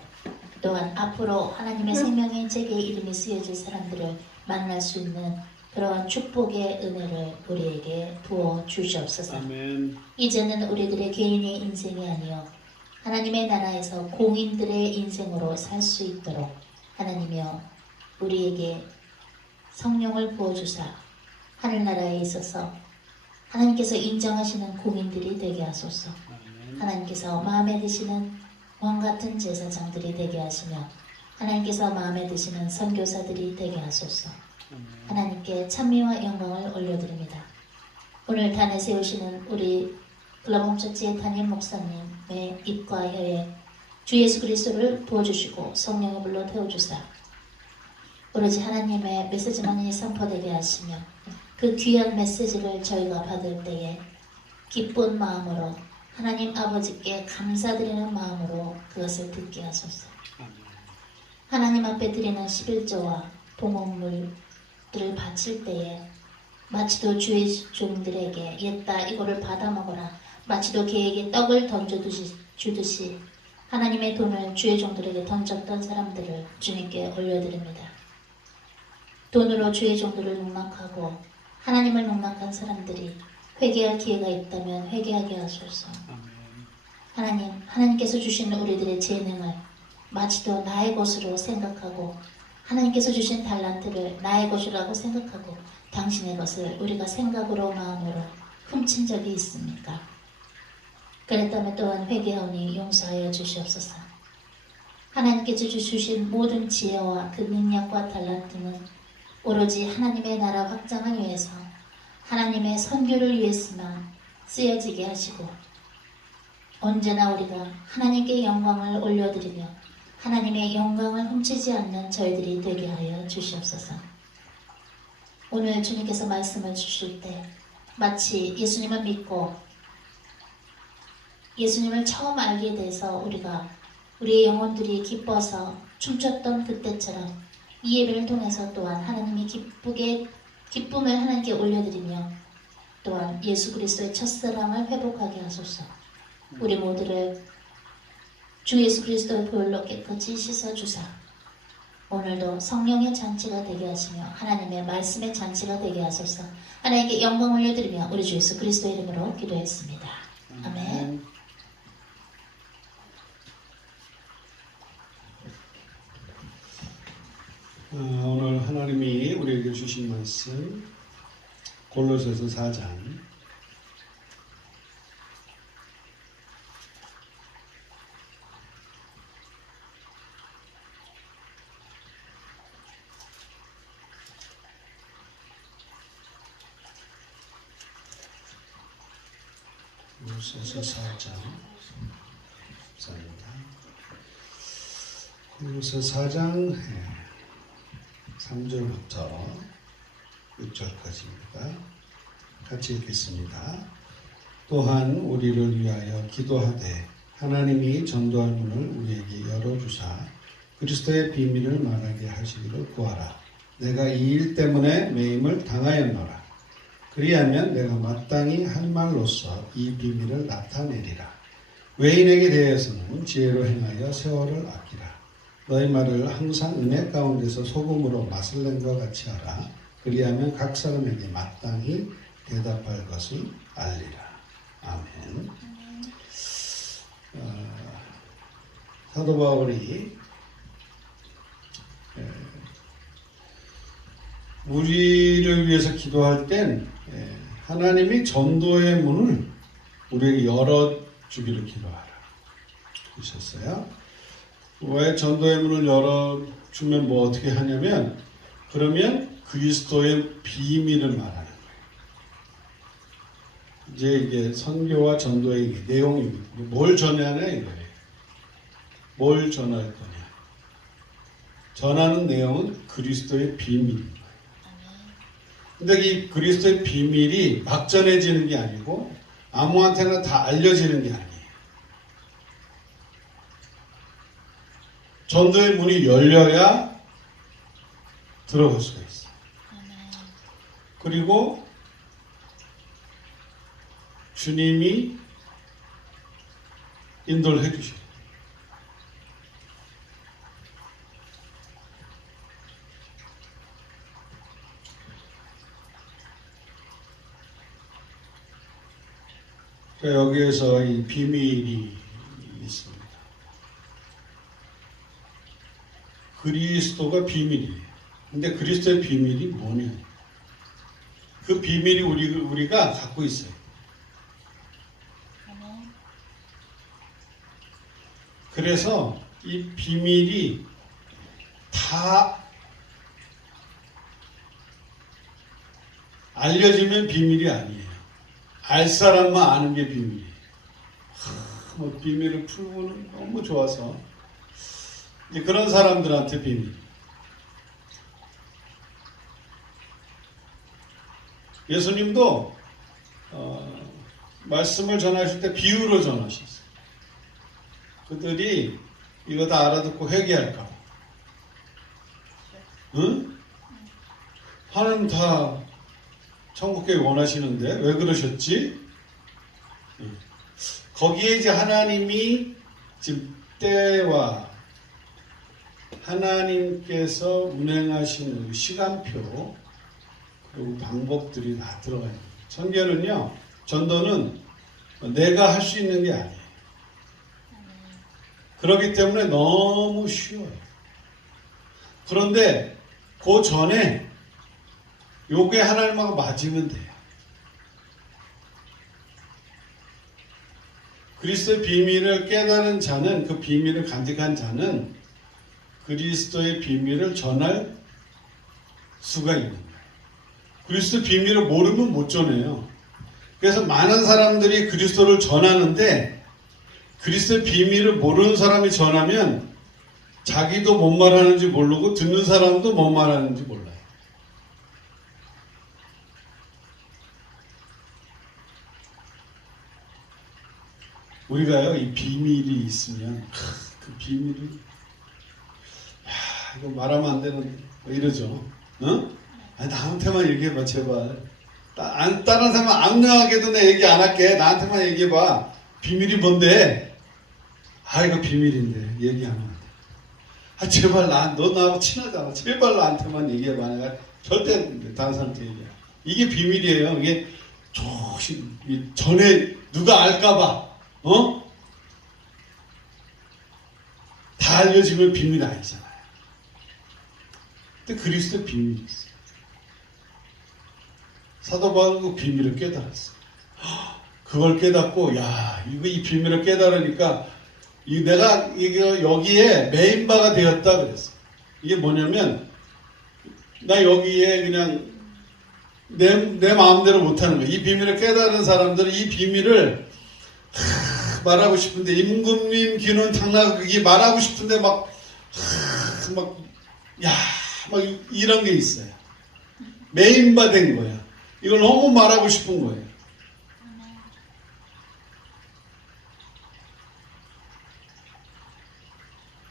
또한 앞으로 하나님의 생명의 책에 이름이 쓰여질 사람들을 만날 수 있는 그러한 축복의 은혜를 우리에게 부어 주시옵소서. 아멘. 이제는 우리들의 개인의 인생이 아니요 하나님의 나라에서 공인들의 인생으로 살 수 있도록 하나님이여 우리에게 성령을 부어주사 하늘나라에 있어서 하나님께서 인정하시는 공인들이 되게 하소서. 하나님께서 마음에 드시는 왕같은 제사장들이 되게 하시며 하나님께서 마음에 드시는 선교사들이 되게 하소서. 하나님께 찬미와 영광을 올려드립니다. 오늘 단에 세우시는 우리 글로범처치의 담임 목사님의 입과 혀에 주 예수 그리스도를 부어주시고 성령의 불로 태워주사 오로지 하나님의 메시지만이 선포되게 하시며 그 귀한 메시지를 저희가 받을 때에 기쁜 마음으로 하나님 아버지께 감사드리는 마음으로 그것을 듣게 하소서. 하나님 앞에 드리는 11조와 봉헌물들을 바칠 때에 마치도 주의 종들에게 옛다 이거를 받아먹어라 마치도 개에게 떡을 던져주듯이 하나님의 돈을 주의 종들에게 던졌던 사람들을 주님께 올려드립니다. 돈으로 주의 종들을 농락하고 하나님을 농락한 사람들이 회개할 기회가 있다면 회개하게 하소서. 하나님께서 주신 우리들의 재능을 마치도 나의 것으로 생각하고 하나님께서 주신 달란트를 나의 것이라고 생각하고 당신의 것을 우리가 생각으로 마음으로 훔친 적이 있습니까? 그랬다면 또한 회개하오니 용서하여 주시옵소서. 하나님께서 주신 모든 지혜와 그 능력과 달란트는 오로지 하나님의 나라 확장을 위해서 하나님의 선교를 위해서만 쓰여지게 하시고 언제나 우리가 하나님께 영광을 올려드리며 하나님의 영광을 훔치지 않는 저희들이 되게 하여 주시옵소서. 오늘 주님께서 말씀을 주실 때 마치 예수님을 믿고 예수님을 처음 알게 돼서 우리의 영혼들이 기뻐서 춤췄던 그때처럼 이 예배를 통해서 또한 하나님이 기쁨을 하나님께 올려드리며 또한 예수 그리스도의 첫사랑을 회복하게 하소서. 우리 모두를 주 예수 그리스도의 보혈로 깨끗이 씻어주사 오늘도 성령의 잔치가 되게 하시며 하나님의 말씀의 잔치가 되게 하소서. 하나님께 영광 올려드리며 우리 주 예수 그리스도의 이름으로 기도했습니다. 아멘. 오늘 하나님이 우리에게 주신 말씀 골로새서 4장 4장 3절부터 6절까지입니다. 같이 읽겠습니다. 또한 우리를 위하여 기도하되 하나님이 전도할 문을 우리에게 열어주사 그리스도의 비밀을 말하게 하시기를 구하라. 내가 이 일 때문에 매임을 당하였노라. 그리하면 내가 마땅히 할 말로써 이 비밀을 나타내리라. 외인에게 대해서는 지혜로 행하여 세월을 아끼라. 너희 말을 항상 은혜 가운데서 소금으로 맛을 낸 것 같이 하라. 그리하면 각 사람에게 마땅히 대답할 것을 알리라. 아멘. 사도 바울이 우리를 위해서 기도할 땐 하나님이 전도의 문을 우리에게 열어주기를 기도하라 그러셨어요. 왜 전도의 문을 열어주면 뭐 어떻게 하냐면 그러면 그리스도의 비밀을 말하는 거예요. 이제 이게 선교와 전도의 내용이 뭘 전하냐 이거예요. 뭘 전할 거냐. 전하는 내용은 그리스도의 비밀입니다. 근데 이 그리스도의 비밀이 막 전해지는 게 아니고 아무한테나 다 알려지는 게 아니에요. 전도의 문이 열려야 들어갈 수가 있어요. 그리고 주님이 인도를 해주셔요. 여기에서 이 비밀이 있습니다. 그리스도가 비밀이에요. 근데 그리스도의 비밀이 뭐냐? 그 비밀이 우리가 갖고 있어요. 그래서 이 비밀이 다 알려지면 비밀이 아니에요. 알 사람만 아는 게 비밀이에요. 뭐 비밀을 풀고는 너무 좋아서 이제 그런 사람들한테 비밀. 예수님도 말씀을 전하실 때 비유로 전하셨어요. 그들이 이거 다 알아듣고 회개할까 봐. 응? 하나님 다 천국에 원하시는데 왜 그러셨지? 거기에 이제 하나님이 지금 때와 하나님께서 운행하시는 시간표 그리고 방법들이 다 들어가 있는 거예요. 선교는요, 전도는 내가 할 수 있는 게 아니에요. 그렇기 때문에 너무 쉬워요. 그런데 그 전에 요게 하나님하고 맞으면 돼요. 그리스도의 비밀을 깨달은 자는, 그 비밀을 간직한 자는 그리스도의 비밀을 전할 수가 있는 거예요. 그리스도의 비밀을 모르면 못 전해요. 그래서 많은 사람들이 그리스도를 전하는데 그리스도의 비밀을 모르는 사람이 전하면 자기도 뭔 말하는지 모르고 듣는 사람도 뭔 말하는지 몰라요. 우리가요, 이 비밀이 있으면 그 비밀을 이거 말하면 안 되는데 뭐 이러죠. 어? 아니, 나한테만 얘기해봐 제발. 다른 사람 악명하게도 내 얘기 안 할게. 나한테만 얘기해봐. 비밀이 뭔데? 아 이거 비밀인데 얘기 안 하면 돼. 아 제발 너 나하고 친하잖아. 제발 나한테만 얘기해봐. 내가 절대 다른 사람한테 얘기해. 이게 비밀이에요. 이게 조심 전에 누가 알까봐. 다 알려지면 비밀 아니잖아요. 근데 그리스도의 비밀이 있어요. 사도 바울은 그 비밀을 깨달았어요. 그걸 깨닫고, 이 비밀을 깨달으니까, 내가 여기에 메인바가 되었다 그랬어요. 이게 뭐냐면, 나 여기에 그냥 내 마음대로 못하는 거예요. 이 비밀을 깨달은 사람들은 이 비밀을 말하고 싶은데, 임금님 귀는 탕나귀 말하고 싶은데 막 이런 게 있어요. 메인바 된 거야. 이걸 너무 말하고 싶은 거예요.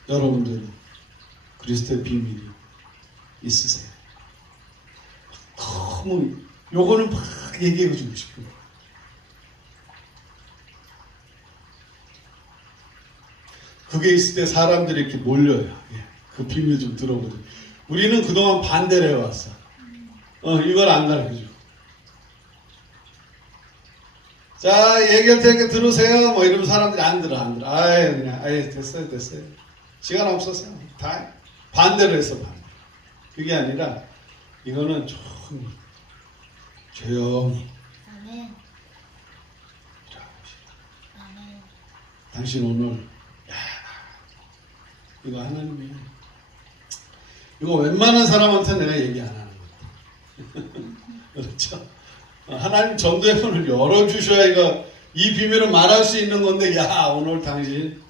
여러분들 그리스도의 비밀이 있으세요? 너무 요거는 막 얘기해 주고 싶은 거예요. 그게 있을 때 사람들이 이렇게 몰려요. 예, 그 비밀 좀 들어보죠. 우리는 그동안 반대를 해왔어. 이걸 안 가르쳐주고. 자, 얘기할 테니까 들으세요. 뭐 이러면 사람들이 안 들어. 아예 그냥, 됐어요. 시간 없었어요. 다 반대로 했어, 반대. 그게 아니라, 이거는 조용히. 아멘. 아멘. 당신 오늘, 이거 하나님이, 이거 웬만한 사람한테 내가 얘기 안 하는 거다. 그렇죠? 하나님 전도의 문을 열어주셔야 이 비밀을 말할 수 있는 건데, 오늘 당신,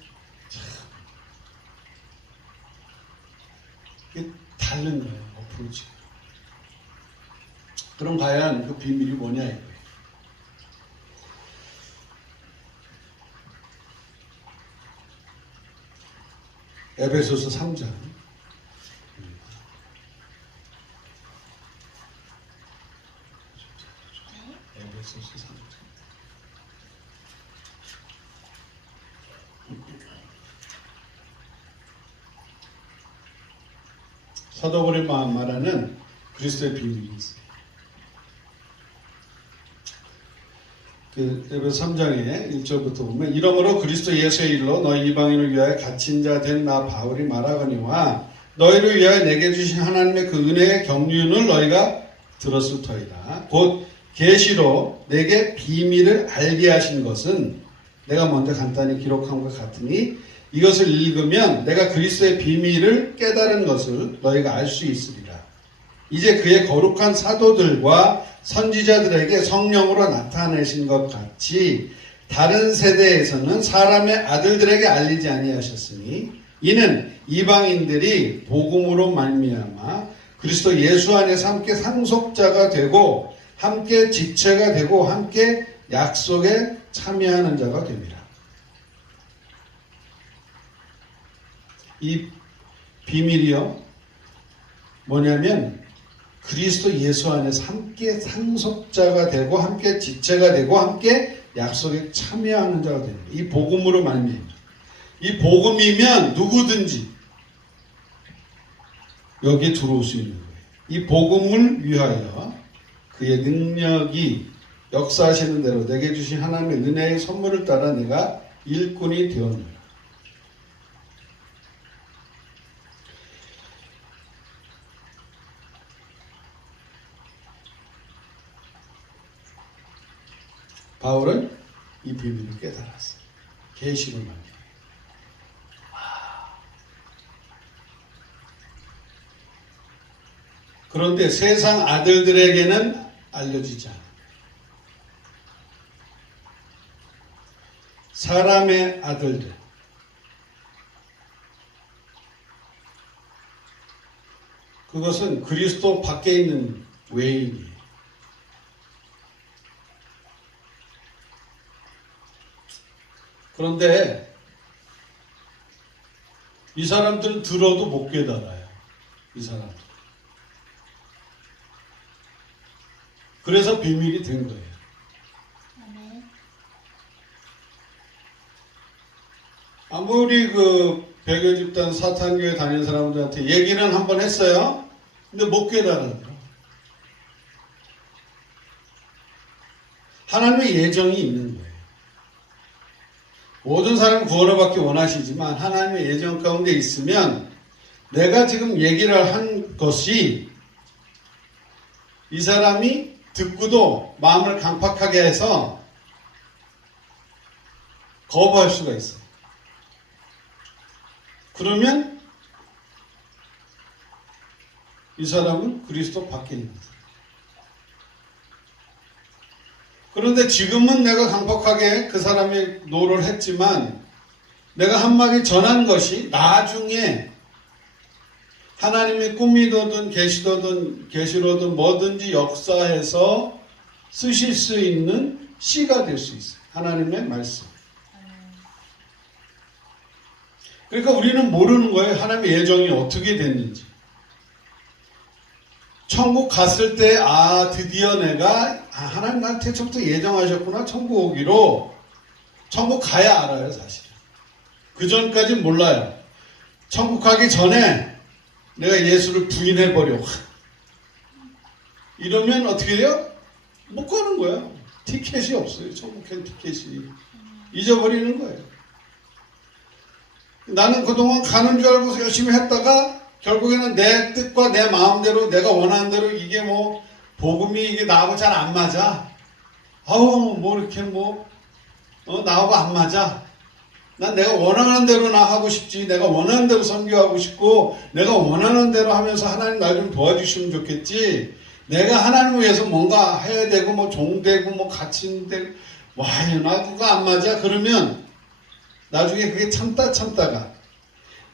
이게 다른 거예요, 어프로치. 그럼 과연 그 비밀이 뭐냐, 이거예요. 에베소서 3장. 에베소서 3장. 사도 바울이 말하는 그리스도의 비밀이 있어요. 그 에베소 3장의 1절부터 보면 이러므로 그리스도 예수의 일로 너희 이방인을 위하여 갇힌 자 된 나 바울이 말하거니와 너희를 위하여 내게 주신 하나님의 그 은혜의 경륜을 너희가 들었을 터이다. 곧 계시로 내게 비밀을 알게 하신 것은 내가 먼저 간단히 기록한 것 같으니 이것을 읽으면 내가 그리스도의 비밀을 깨달은 것을 너희가 알 수 있으리라. 이제 그의 거룩한 사도들과 선지자들에게 성령으로 나타내신 것 같이 다른 세대에서는 사람의 아들들에게 알리지 아니하셨으니 이는 이방인들이 복음으로 말미암아 그리스도 예수 안에서 함께 상속자가 되고 함께 지체가 되고 함께 약속에 참여하는 자가 됩니다. 이 비밀이요 뭐냐면 그리스도 예수 안에서 함께 상속자가 되고 함께 지체가 되고 함께 약속에 참여하는 자가 됩니다. 이 복음으로 말미암아. 이 복음이면 누구든지 여기에 들어올 수 있는 거예요. 이 복음을 위하여 그의 능력이 역사하시는 대로 내게 주신 하나님의 은혜의 선물을 따라 내가 일꾼이 되었노라. 바울은 이 비밀을 깨달았어요. 계시를 말이에요. 그런데 세상 아들들에게는 알려지지 않아요. 사람의 아들들. 그것은 그리스도 밖에 있는 외인이에요. 그런데 이 사람들은 들어도 못 깨달아요. 이 사람들. 그래서 비밀이 된 거예요. 아무리 그 백여 집단 사탄교회 다니는 사람들한테 얘기는 한번 했어요. 근데 못 깨달아요. 하나님의 예정이 있는 거예요. 모든 사람은 구원을 받기 원하시지만 하나님의 예정 가운데 있으면 내가 지금 얘기를 한 것이 이 사람이 듣고도 마음을 강팍하게 해서 거부할 수가 있어요. 그러면 이 사람은 그리스도 밖에 있는 거예요. 그런데 지금은 내가 강팍하게 그 사람이 노를 했지만 내가 한마디 전한 것이 나중에 하나님의 꿈이든 계시로든 뭐든지 역사해서 쓰실 수 있는 씨가 될 수 있어요. 하나님의 말씀. 그러니까 우리는 모르는 거예요. 하나님의 예정이 어떻게 됐는지. 천국 갔을 때 드디어 내가 하나님 날 태초부터 예정하셨구나. 천국 오기로. 천국 가야 알아요, 사실은. 그 전까지 몰라요. 천국 가기 전에 내가 예수를 부인해버려. 이러면 어떻게 돼요? 못 가는 거야. 티켓이 없어요. 천국행 티켓이. 잊어버리는 거예요. 나는 그동안 가는 줄 알고 열심히 했다가 결국에는 내 뜻과 내 마음대로 내가 원하는 대로 이게 뭐 복음이 이게 나하고 잘 안 맞아. 아우 뭐 이렇게 나하고 안 맞아. 난 내가 원하는 대로 나 하고 싶지. 내가 원하는 대로 선교하고 싶고 내가 원하는 대로 하면서 하나님 날 좀 도와주시면 좋겠지. 내가 하나님을 위해서 뭔가 해야 되고 뭐 종되고 뭐 갇힌데 와, 나 그거 안 맞아. 그러면 나중에 그게 참다가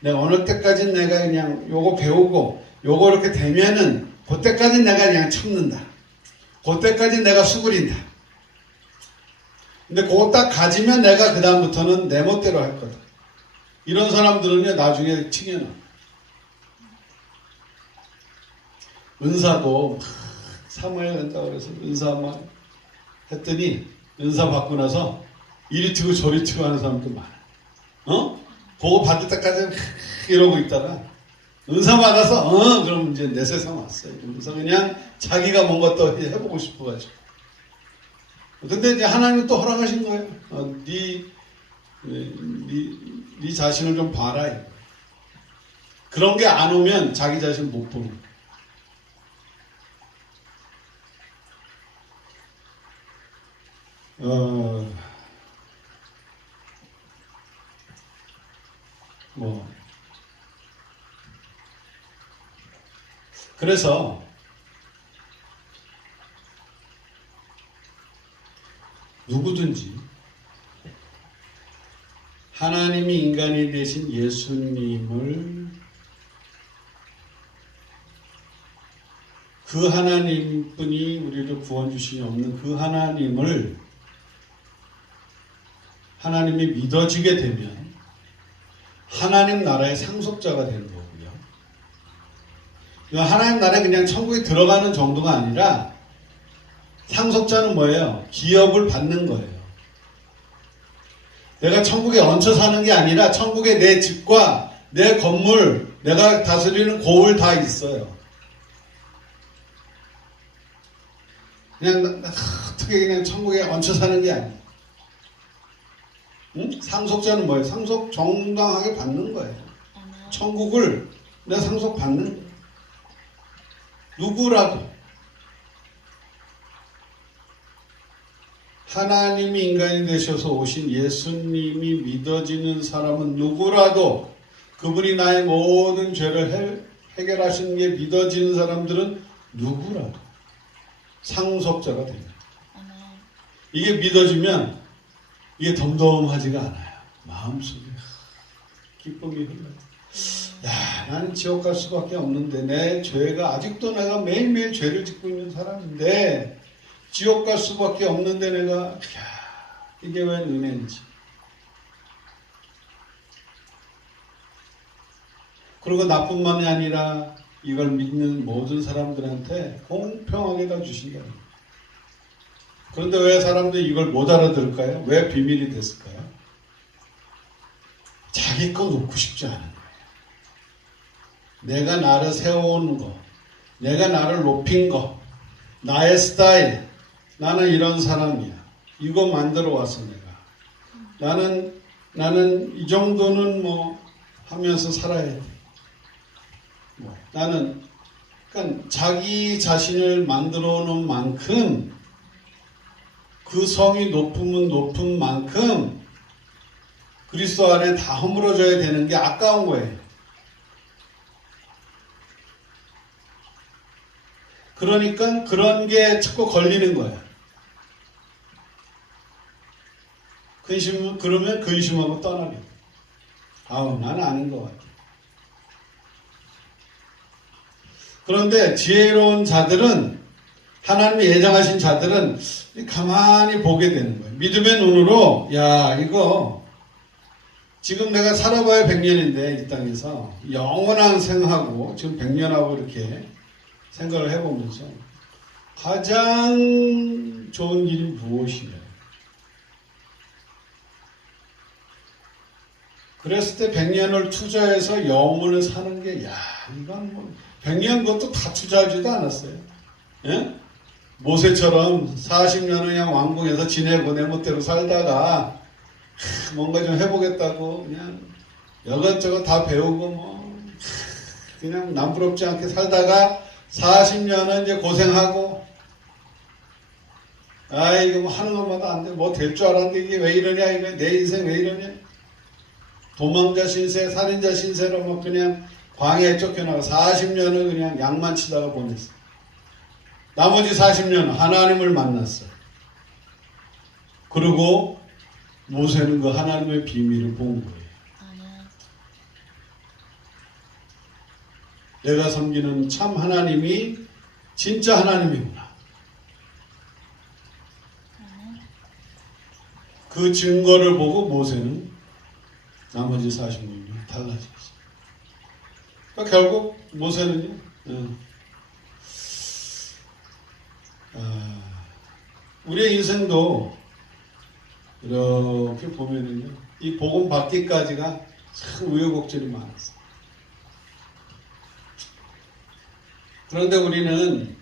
내가 어느 때까지 내가 그냥 요거 배우고 요거 이렇게 되면은 그때까지 내가 그냥 참는다. 그때까지 내가 수그린다. 근데 그거 딱 가지면 내가 그 다음부터는 내 멋대로 할 거다. 이런 사람들은요 나중에 튕겨나. 은사도 사모해야 된다 그래서 은사만 했더니 은사 받고 나서 이리 튀고 저리 튀고 하는 사람도 많아. 그거 받을 때까지 이러고 있다가 은사 받아서 그럼 이제 내 세상 왔어요. 그래서 그냥 자기가 뭔가 또 해보고 싶어가지고. 근데 이제 하나님이 또 허락하신 거예요. 네 자신을 좀 봐라. 그런 게 안 오면 자기 자신 못 보는 거예요. 그래서 누구든지 하나님이 인간이 되신 예수님을 그 하나님뿐이 우리를 구원 주시니 없는 그 하나님을 하나님이 믿어지게 되면 하나님 나라의 상속자가 되는 거고요. 하나님 나라에 그냥 천국에 들어가는 정도가 아니라 상속자는 뭐예요? 기업을 받는 거예요. 내가 천국에 얹혀 사는 게 아니라 천국에 내 집과 내 건물, 내가 다스리는 고을 다 있어요. 그냥 어떻게 그냥 천국에 얹혀 사는 게 아니에요. 응? 상속자는 뭐예요? 상속 정당하게 받는 거예요. 천국을 내가 상속 받는 거예요. 누구라도 하나님이 인간이 되셔서 오신 예수님이 믿어지는 사람은 누구라도 그분이 나의 모든 죄를 해결하시는 게 믿어지는 사람들은 누구라도 상속자가 됩니다. 이게 믿어지면 이게 덤덤하지가 않아요. 마음속에 기쁨이 흘러요. 야, 나는 지옥 갈 수밖에 없는데 내 죄가 아직도 내가 매일매일 죄를 짓고 있는 사람인데 지옥 갈 수밖에 없는데 내가 이게 왜 은혜인지. 그리고 나뿐만이 아니라 이걸 믿는 모든 사람들한테 공평하게 다 주신다. 그런데 왜 사람들이 이걸 못 알아들을까요? 왜 비밀이 됐을까요? 자기 거 놓고 싶지 않은 거예요. 내가 나를 세워오는 거, 내가 나를 높인 거, 나의 스타일, 나는 이런 사람이야. 이거 만들어 왔어 내가. 나는 이 정도는 뭐 하면서 살아야 돼. 나는 그러니까 자기 자신을 만들어 놓은 만큼 그 성이 높으면 높은 만큼 그리스도 안에 다 허물어져야 되는 게 아까운 거예요. 그러니까 그런 게 자꾸 걸리는 거야. 그러면 근심하고 떠나게 돼. 아우, 나는 아닌 것 같아. 그런데 지혜로운 자들은, 하나님이 예정하신 자들은 가만히 보게 되는 거예요. 믿음의 눈으로, 야, 이거 지금 내가 살아봐야 100년인데 이 땅에서 영원한 생하고 지금 100년하고 이렇게 생각을 해보면서 가장 좋은 일이 무엇이냐. 그랬을 때 100년을 투자해서 영혼을 사는 게, 야, 이건 뭐, 100년 그것도 다 투자하지도 않았어요. 예? 모세처럼 40년을 그냥 왕궁에서 지내고 내 멋대로 살다가, 뭔가 좀 해보겠다고, 그냥 이것저것 다 배우고, 뭐, 그냥 남부럽지 않게 살다가 40년은 이제 고생하고, 아, 이거 뭐 하는 것마다 안 돼. 뭐 될 줄 알았는데 이게 왜 이러냐, 이거 내 인생 왜 이러냐. 도망자 신세, 살인자 신세로 뭐 그냥 광야에 쫓겨나가 40년을 그냥 양만 치다가 보냈어. 나머지 40년 하나님을 만났어. 그리고 모세는 그 하나님의 비밀을 본 거예요. 내가 섬기는 참 하나님이 진짜 하나님이구나. 그 증거를 보고 모세는 나머지 40년이 달라졌어요. 그러니까 결국 모세는요, 우리의 인생도 이렇게 보면은요, 이 복음 받기까지가 참 우여곡절이 많았어요. 그런데 우리는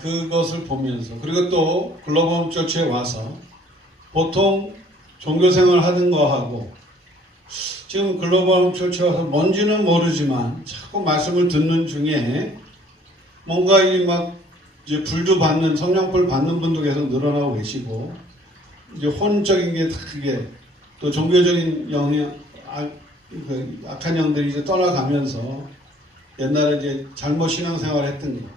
그것을 보면서, 그리고 또 글로벌 처치에 와서 보통 종교생활 하는 거하고 지금 글로벌 처치에 와서 뭔지는 모르지만 자꾸 말씀을 듣는 중에 뭔가 이 막 이제 불도 받는, 성령불 받는 분도 계속 늘어나고 계시고, 이제 혼적인 게 다 그게 또 종교적인 영향, 악한 영들이 이제 떠나가면서 옛날에 이제 잘못 신앙생활 했던 거.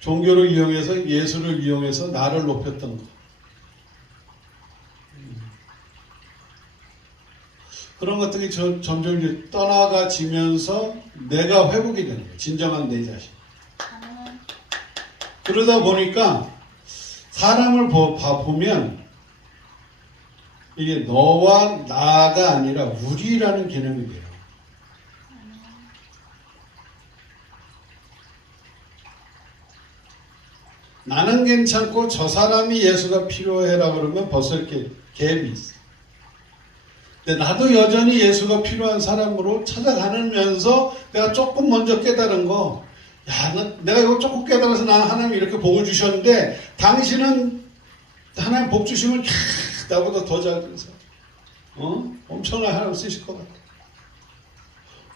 종교를 이용해서, 예수를 이용해서 나를 높였던 거. 그런 것들이 점점 이제 떠나가지면서 내가 회복이 되는 거예요. 진정한 내 자신. 그러다 보니까 사람을 보면 이게 너와 나가 아니라 우리라는 개념이 돼요. 나는 괜찮고 저 사람이 예수가 필요해라 그러면 벌써 이렇게 갭이 있어. 근데 나도 여전히 예수가 필요한 사람으로 찾아가면서 내가 조금 먼저 깨달은 거, 야, 내가 이거 조금 깨달아서 나 하나님 이렇게 복을 주셨는데 당신은 하나님 복 주시면 나보다 더 잘 돼서 엄청난 하나님 쓰실 것 같아.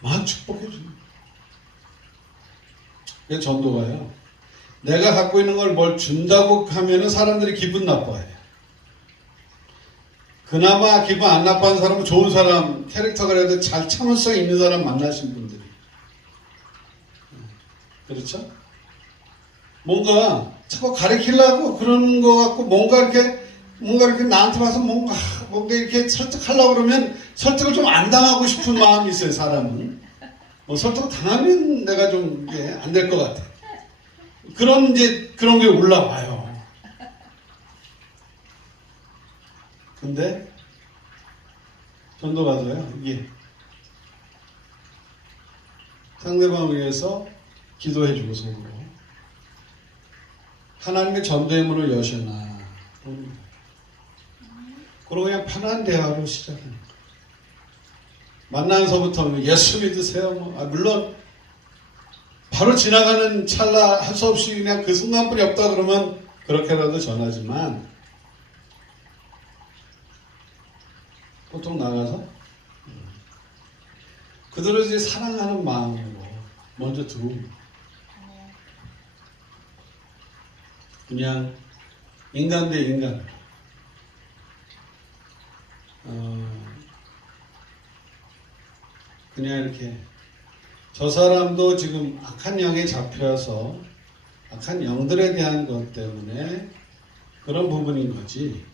막 축복해 주는. 그 전도가요, 내가 갖고 있는 걸 뭘 준다고 하면은 사람들이 기분 나빠해요. 그나마 기분 안 나빠하는 사람은 좋은 사람, 캐릭터가 그래도 잘 참을성 있는 사람 만나신 분들이. 그렇죠? 뭔가 자꾸 가르치려고 그러는 거 같고, 뭔가 이렇게 나한테 와서 뭔가 이렇게 설득하려고 그러면 설득을 좀 안 당하고 싶은 마음이 있어요, 사람은. 뭐 설득을 당하면 내가 좀 안 될 것 같아. 그런 게 올라와요. 근데 전도 가서요, 이게 상대방을 위해서 기도해주고 속으로 하나님의 전도의 문을 여셨나, 그리고 그냥 편한 대화로 시작하는 거예요. 만나서부터 예수 믿으세요. 물론 바로 지나가는 찰나 할 수 없이 그냥 그 순간뿐이 없다 그러면 그렇게라도 전하지만, 보통 나가서 그들을 이제 사랑하는 마음으로 먼저 들어옵니다. 그냥 인간 대 인간으로. 그냥 이렇게 저 사람도 지금 악한 영에 잡혀서 악한 영들에 대한 것 때문에 그런 부분인 거지.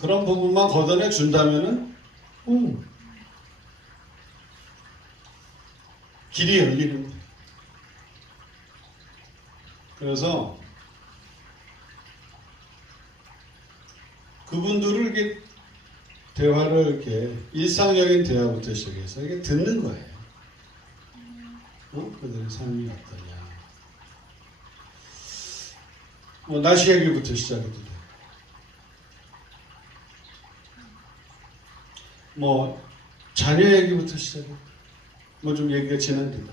그런 부분만 걷어내 준다면은 길이 열리는 거예요. 그래서 그분들을 이렇게 대화를 이렇게 일상적인 대화부터 시작해서 이게 듣는 거예요. 그들의 삶이 어떠냐. 뭐 날씨 얘기부터 시작해도 돼요. 뭐 자녀 얘기부터 시작해. 뭐 좀 얘기가 진행된다.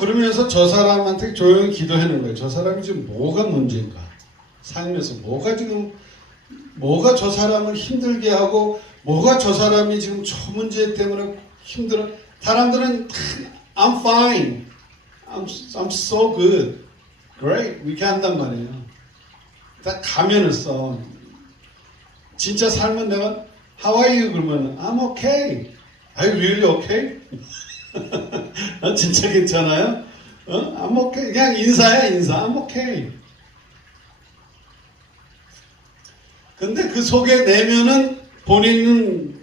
그러면서 저 사람한테 조용히 기도하는 거예요. 저 사람이 지금 뭐가 문제인가? 살면서 뭐가 저 사람을 힘들게 하고, 뭐가 저 사람이 지금 저 문제 때문에 힘들어. 사람들은 I'm fine. I'm so good. Great. 이렇게 한단 말이에요. 딱 가면을 써. 진짜 삶은 내가 How are you? 그러면 I'm okay. Are you really okay? 진짜 괜찮아요? I'm okay. 그냥 인사야, 인사. I'm okay. 근데 그 속에 내면은 본인은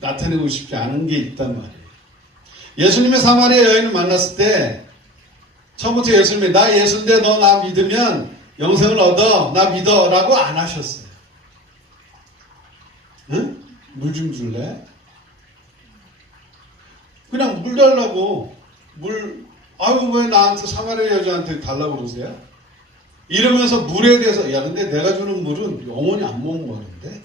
나타내고 싶지 않은 게 있단 말이에요. 예수님의 사마리아 여인을 만났을 때 처음부터 예수님이 나 예수인데 너 나 믿으면 영생을 얻어. 나 믿어. 라고 안 하셨어요. 응? 물 좀 줄래? 그냥 물 달라고. 아유, 왜 나한테 사마리아 여자한테 달라고 그러세요? 이러면서 물에 대해서, 야, 근데 내가 주는 물은 영원히 안 먹는데?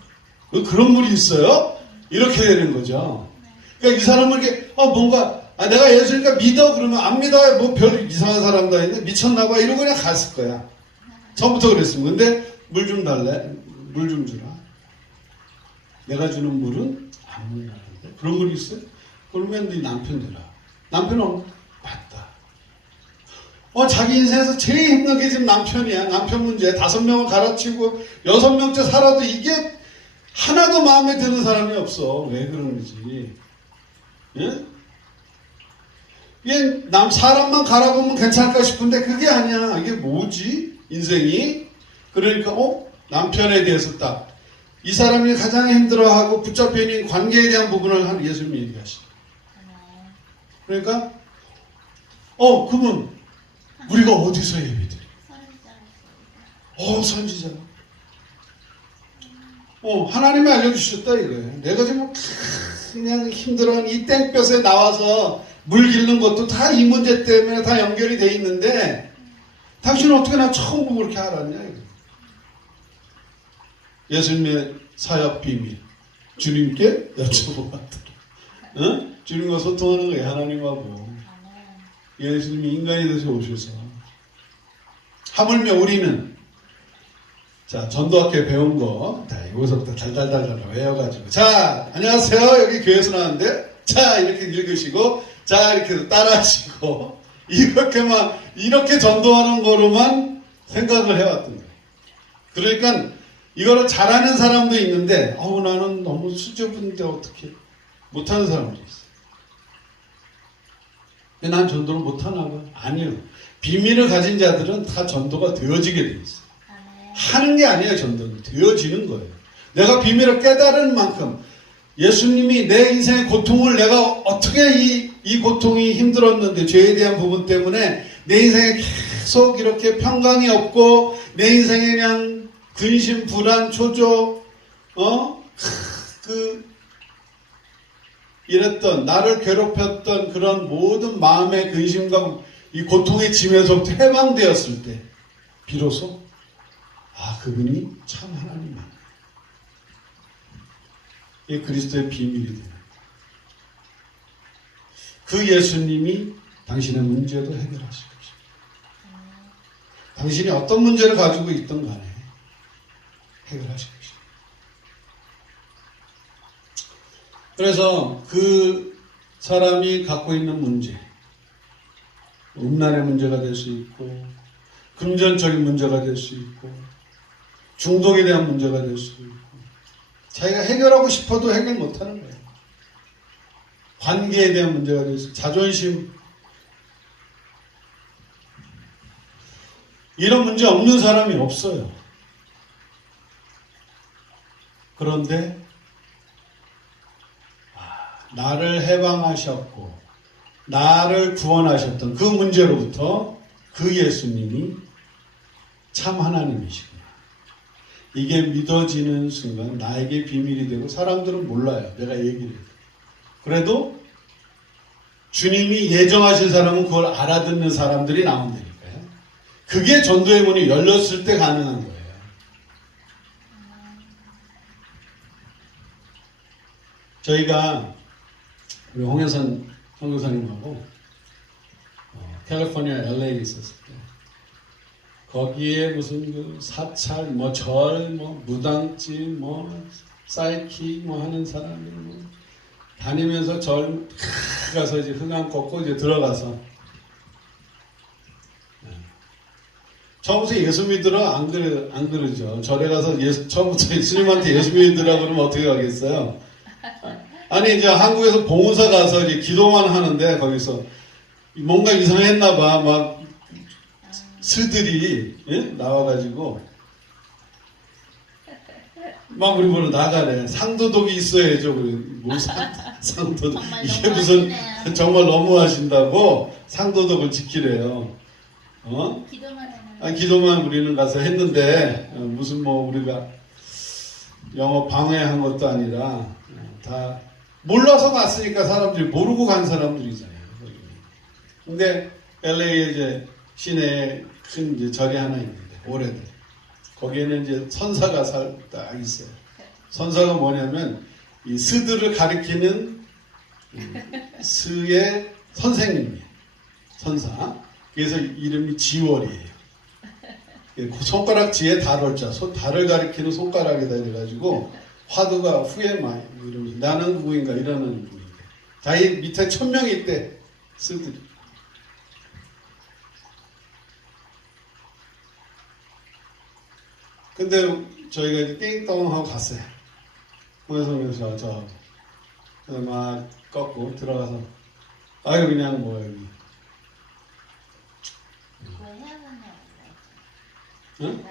그런 물이 있어요? 이렇게 되는 거죠. 그러니까 이 사람은 이렇게, 내가 예수니까 믿어. 그러면 안 믿어요. 뭐 별 이상한 사람도 아닌데 미쳤나봐. 이러고 그냥 갔을 거야. 처음부터 그랬으면. 근데 물 좀 달래. 물 좀 주라. 내가 주는 물은 안 먹는다는데. 그런 물이 있어요? 그러면 네 남편 되라. 남편은 맞다. 자기 인생에서 제일 힘든 게 지금 남편이야. 남편 문제. 5명을 갈아치우고 6명째 살아도 이게 하나도 마음에 드는 사람이 없어. 왜 그러는지. 예? 이게 사람만 갈아보면 괜찮을까 싶은데 그게 아니야. 이게 뭐지? 인생이. 그러니까 남편에 대해서 딱 이 사람이 가장 힘들어하고 붙잡혀 있는 관계에 대한 부분을 예수님이 얘기하시죠. 그러니까 그러면 우리가 어디서 예배드려? 선지자. 하나님이 알려주셨다 이거예요. 내가 지금 그냥 힘들어하는 이 땡볕에 나와서 물 기르는 것도 다 이 문제 때문에 다 연결이 돼 있는데 당신은 어떻게 나 처음 보고 그렇게 알았냐 이거. 예수님의 사역 비밀 주님께 여쭤보았더라. 주님과 소통하는 거예요. 하나님하고. 예수님이 인간이 돼서 오셔서 하물며 우리는 전도학교에 배운 거 여기서부터 달달달달 외워가지고 안녕하세요. 여기 교회에서 나왔는데 이렇게 읽으시고 이렇게 따라하시고 이렇게 전도하는 거로만 생각을 해왔던 거예요. 그러니까 이거를 잘하는 사람도 있는데 나는 너무 수줍은데 어떻게 못하는 사람도 있어요. 근데 난 전도를 못하나 봐. 아니요. 비밀을 가진 자들은 다 전도가 되어지게 돼 있어요. 하는 게 아니에요. 전도는 되어지는 거예요. 내가 비밀을 깨달은 만큼 예수님이 내 인생의 고통을 내가 어떻게 이 고통이 힘들었는데 죄에 대한 부분 때문에 내 인생에 계속 이렇게 평강이 없고 내 인생에 그냥 근심, 불안, 초조, 이랬던 나를 괴롭혔던 그런 모든 마음의 근심과 이 고통의 짐에서부터 해방되었을 때 비로소 그분이 참 하나님이야. 이게 그리스도의 비밀이 돼요. 그 예수님이 당신의 문제도 해결하실 것입니다. 당신이 어떤 문제를 가지고 있든 간에 해결하실 것입니다. 그래서 그 사람이 갖고 있는 문제, 음란의 문제가 될 수 있고 금전적인 문제가 될 수 있고 중독에 대한 문제가 될 수 있고 자기가 해결하고 싶어도 해결 못하는 거예요. 관계에 대한 문제가 될 수 있고 자존심 이런 문제 없는 사람이 없어요. 그런데 나를 해방하셨고 나를 구원하셨던 그 문제로부터 그 예수님이 참 하나님이시구나. 이게 믿어지는 순간 나에게 비밀이 되고 사람들은 몰라요. 내가 얘기를 해도. 그래도 주님이 예정하신 사람은 그걸 알아듣는 사람들이 나온다니까요. 그게 전도의 문이 열렸을 때 가능한 거예요. 저희가 우리 홍혜선 선교사님하고 캘리포니아 LA에 있었을 때 거기에 무슨 그 사찰, 뭐 절, 뭐 무당집, 뭐 사이키 뭐 하는 사람들 뭐 다니면서 절 가서 이제 흑암 꺾고 이제 들어가서 처음부터 예수 믿으러 안 그러죠. 절에 가서 처음부터 예수님한테 예수 믿으라고 그러면 어떻게 하겠어요? 아니 이제 한국에서 봉사 가서 이제 기도만 하는데 거기서 뭔가 이상했나 봐. 막 스들이 나와가지고 막 우리 보러 나가래. 상도덕이 있어야죠. 뭐 상도덕 정말 이게 무슨 너무하시네요. 정말 너무하신다고 상도덕을 지키래요. 기도만 하는. 아니, 기도만 우리는 가서 했는데 무슨 뭐 우리가 영업 방해한 것도 아니라 다 몰라서 갔으니까 사람들이 모르고 간 사람들이잖아요. 근데 LA에 이제 시내에 큰 이제 절이 하나 있는데 오래된 거기에는 이제 선사가 딱 있어요. 선사가 뭐냐면 이 스들을 가리키는 스의 선생님이에요. 선사. 그래서 이름이 지월이에요. 손가락지에 달월자, 달을 가리키는 손가락에다 이래가지고 화두가 후에 많이 이러면서 나는 누구인가 이러는 분인데 자기 밑에 1000명이 있대 스들이. 근데 저희가 이제 띵동 하고 갔어요. 홍해성에서 막 꺾고 들어가서 아유 그냥 뭐 여기 왜 헤어졌냐? 응?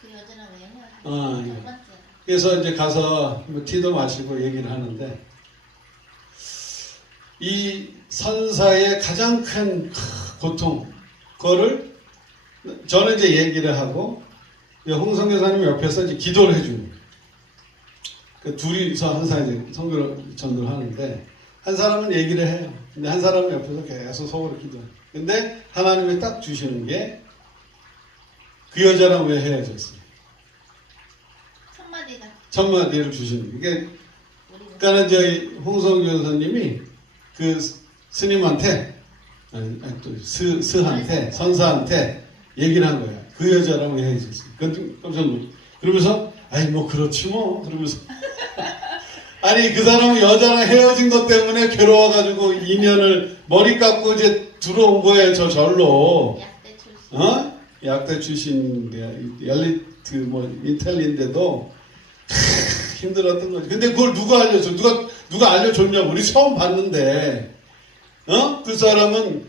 그 여자는 왜 헤어졌냐? 아, 예. 첫 번째. 그래서 이제 가서 뭐 티도 마시고 얘기를 하는데 이 선사의 가장 큰 고통 그거를 저는 이제 얘기를 하고 홍성 교사님 옆에서 이제 기도를 해주는 거예요. 그 둘이서 항상 이제 선교 전도를 하는데 한 사람은 얘기를 해요. 근데 한 사람은 옆에서 계속 속으로 기도해요. 근데 하나님이 딱 주시는 게 그 여자랑 왜 헤어졌어요? 첫마디가 첫마디를 주시는 게 우리 그러니까는 저희 홍성 교사님이 그 스님한테 아니 또 스한테 선사한테 얘기를 한 거야. 그 여자랑 왜 헤어졌어요? 깜짝 놀랐어요. 그러면서 아니 뭐 그렇지 뭐 그러면서 아니 그 사람은 여자랑 헤어진 것 때문에 괴로워가지고 2년을 머리 깎고 이제 들어온 거예요. 저 절로. 약대 출신. 약대 출신인데 엘리트 뭐 인텔리인데도 힘들었던 거지. 근데 그걸 누가 알려줘? 누가 알려줬냐고. 우리 처음 봤는데 그 사람은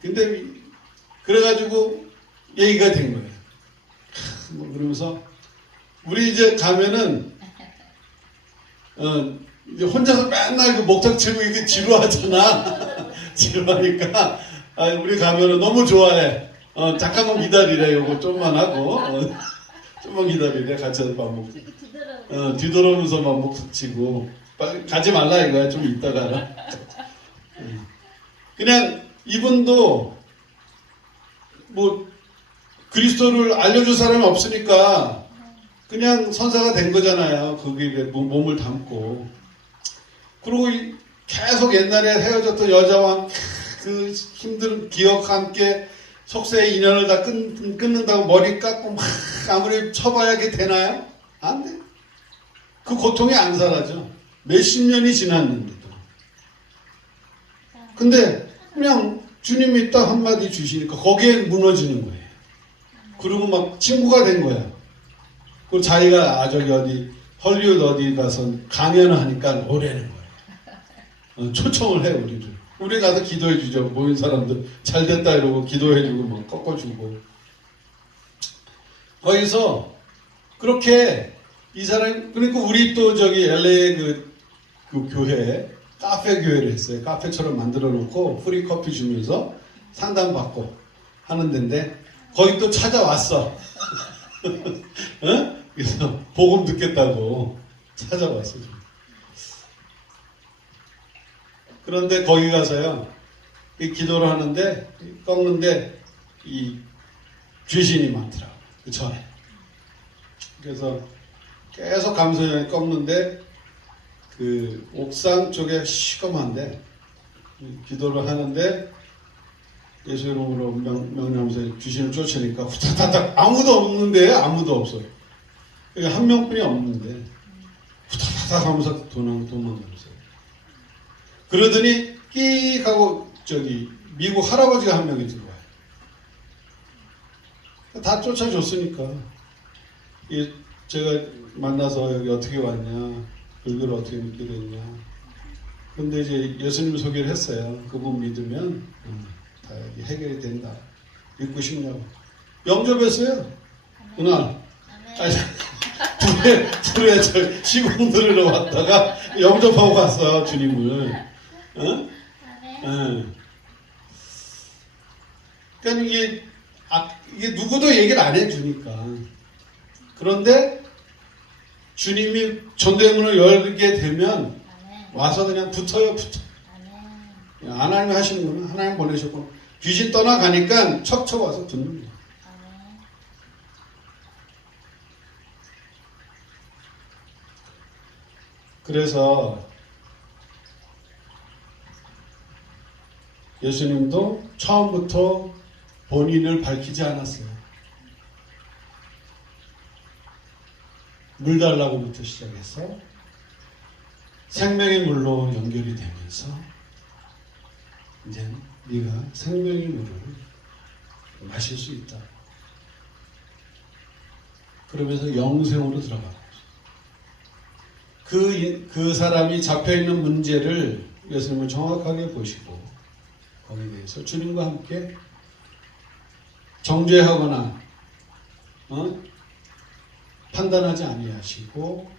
근데 그래가지고 얘기가 된 거예요. 뭐 그러면서 우리 이제 가면은 이제 혼자서 맨날 그 목탁 치고 이게 지루하잖아. 지루하니까 우리 가면은 너무 좋아해. 잠깐만 기다리래. 요거 좀만 하고 좀만 기다리래. 같이 밥 먹고. 이렇게 뒤돌아오고. 뒤돌아오면서 막 목탁 치고 빨리 가지 말라 이거야. 좀 이따 가라. 그냥 이분도 뭐 그리스도를 알려줄 사람이 없으니까 그냥 선사가 된 거잖아요. 거기에 몸을 담고. 그리고 계속 옛날에 헤어졌던 여자와 그 힘든 기억과 함께 속세의 인연을 다 끊는다고 머리 깎고 막 아무리 쳐봐야 게 되나요? 안 돼. 그 고통이 안 사라져. 몇십 년이 지났는데도. 근데 그냥 주님이 딱 한마디 주시니까 거기에 무너지는 거예요. 그리고 막 친구가 된 거야. 그리고 자기가 저기 어디 헐리우드 어디 가서 강연을 하니까 오래는 거야. 초청을 해 우리를. 우리 가서 기도해 주죠. 모인 사람들 잘 됐다 이러고 기도해 주고 막 꺾어주고. 거기서 그렇게 이 사람 그러니까 우리 또 저기 LA 그 교회에 카페 교회를 했어요. 카페처럼 만들어 놓고 프리 커피 주면서 상담 받고 하는 데인데 거기 또 찾아왔어. 응? 그래서 복음 듣겠다고 찾아왔어. 그런데 거기 가서요, 이 기도를 하는데 꺾는데 이 귀신이 많더라고 그 전에. 그래서 계속 감사장에 꺾는데 그 옥상 쪽에 시커먼데 기도를 하는데 예수 이름으로 명령하면서 귀신을 쫓으니까 후다다닥 아무도 없는데 아무도 없어요. 한 명뿐이 없는데 후다다닥 하면서 도망가면서요. 그러더니 끼익 하고 저기 미국 할아버지가 한 명이 들어와요. 다 쫓아줬으니까 제가 만나서 여기 어떻게 왔냐, 불교를 어떻게 믿게 됐냐. 근데 이제 예수님 소개를 했어요. 그분 믿으면 다 여기 해결이 된다. 믿고 싶냐고. 영접했어요. 그날. 아니, 둘에 저 시공 들으러 왔다가 영접하고 갔어, 주님을. 어? 그러니까 이게 누구도 얘기를 안 해주니까. 그런데 주님이 전도의 문을 열게 되면 와서 그냥 붙어요. 하나님이 하시는구나. 하나님 보내셨구나. 귀신 떠나가니까 척척 와서 듣는 거예요. 그래서 예수님도 처음부터 본인을 밝히지 않았어요. 물 달라고부터 시작해서 생명의 물로 연결이 되면서 이제 네가 생명의 물을 마실 수 있다. 그러면서 영생으로 들어가는 거죠. 그 사람이 잡혀있는 문제를 예수님은 정확하게 보시고 거기에 대해서 주님과 함께 정죄하거나 판단하지 아니하시고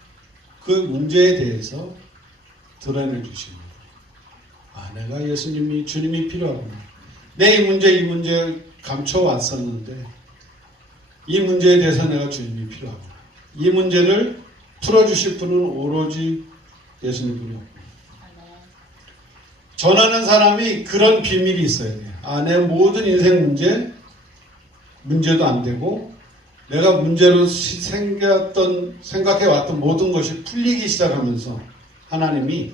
그 문제에 대해서 드러내 주십니다. 내가 주님이 필요하구나. 내 이 문제 감춰왔었는데 이 문제에 대해서 내가 주님이 필요하구나. 이 문제를 풀어주실 분은 오로지 예수님뿐이었구나. 전하는 사람이 그런 비밀이 있어야 돼요. 내 모든 인생 문제도 안 되고 내가 문제로 생각해왔던 모든 것이 풀리기 시작하면서 하나님이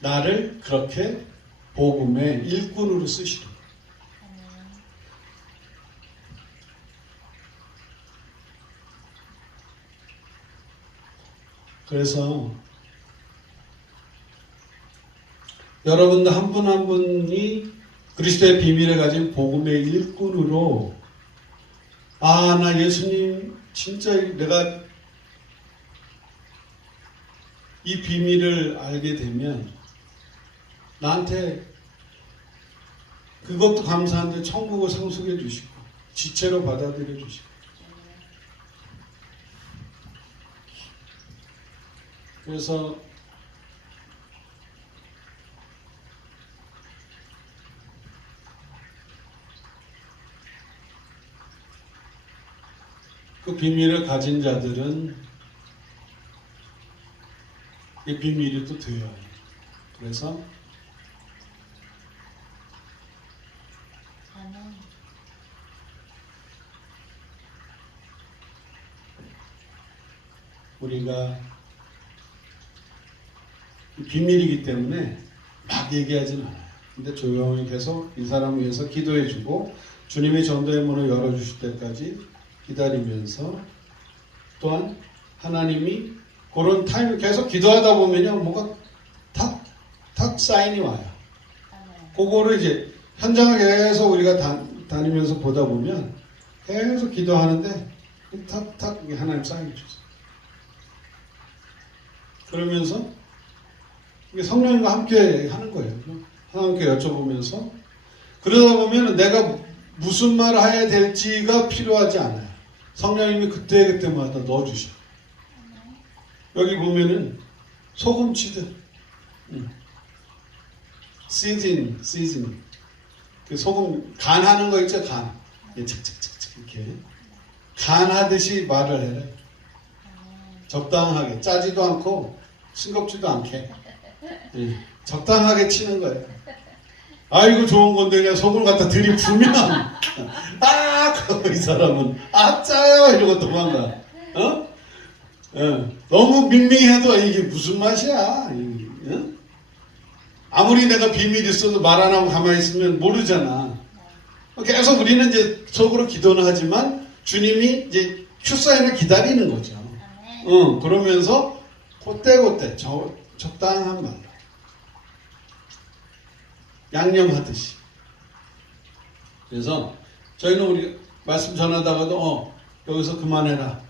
나를 그렇게 복음의 일꾼으로 쓰시는 거예요. 그래서 여러분들 한 분 한 분이 그리스도의 비밀을 가진 복음의 일꾼으로 나 예수님 진짜 내가 이 비밀을 알게 되면 나한테 그것도 감사한데 천국을 상속해 주시고 지체로 받아들여 주시고 그래서 그 비밀을 가진 자들은 이 비밀이 또 돼요. 그래서 우리가 비밀이기 때문에 막 얘기하지는 않아요. 근데 조용히 계속 이 사람을 위해서 기도해주고 주님이 전도의 문을 열어주실 때까지 기다리면서 또한 하나님이 그런 타임을 계속 기도하다 보면요 뭐가 탁 사인이 와요. 그거를 이제 현장을 계속 우리가 다니면서 보다 보면 계속 기도하는데 탁 하나님 사인이 줬어요. 그러면서 성령님과 함께 하는 거예요. 하나님께 여쭤보면서 그러다 보면 내가 무슨 말을 해야 될지가 필요하지 않아요. 성령님이 그때마다 넣어주셔. 여기 보면은 소금치들, 시즌. 그 소금 간하는 거 있죠, 간. 착착착착 이렇게 간하듯이 말을 해라. 적당하게 짜지도 않고 싱겁지도 않게 적당하게 치는 거예요. 아이고 좋은 건데 그냥 소금 갖다 들이부면 딱 하고 이 사람은 짜요 이러고 도망가. 너무 밍밍해도 이게 무슨 맛이야. 아무리 내가 비밀이 있어도 말 안 하고 가만히 있으면 모르잖아. 계속 우리는 이제 속으로 기도는 하지만 주님이 이제 큐사인을 기다리는 거죠. 그러면서 그때그때 적당한 말로 양념하듯이. 그래서 저희는 우리 말씀 전하다가도 여기서 그만해라.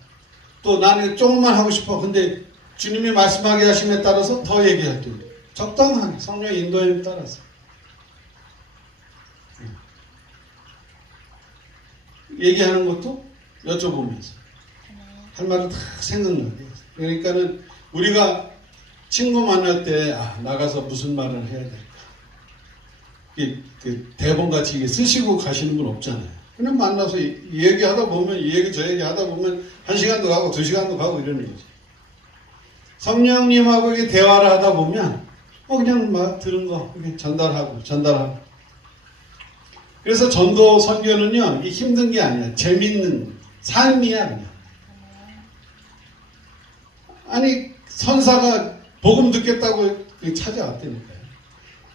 또 나는 조금만 하고 싶어. 근데 주님이 말씀하게 하심에 따라서 더 얘기할 때 적당하게 성령의 인도에 따라서 얘기하는 것도 여쭤보면서 할 말을 다 생각나게. 그러니까는 우리가 친구 만날 때 나가서 무슨 말을 해야 될까? 대본같이 이게 쓰시고 가시는 분 없잖아요. 그냥 만나서 얘기하다 보면 이 얘기 저 얘기 하다 보면 1시간도 가고 2시간도 가고 이러는 거지. 성령님하고 이렇게 대화를 하다 보면 그냥 막 들은 거 이렇게 전달하고. 그래서 전도 선교는요, 이게 힘든 게 아니야. 재밌는 삶이야 그냥. 아니 선사가 복음 듣겠다고 찾아왔다니까요.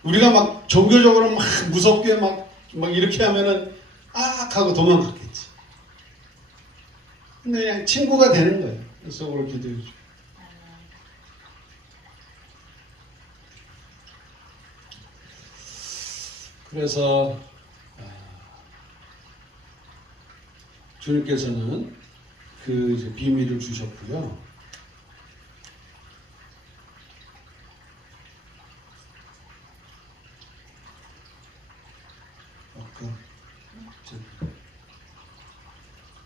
우리가 막 종교적으로 막 무섭게 막 이렇게 하면은 하고 도망갔겠지. 근데 그냥 친구가 되는 거예요. 속으로 기도해줘. 그래서 주님께서는 그 이제 비밀을 주셨고요. 아까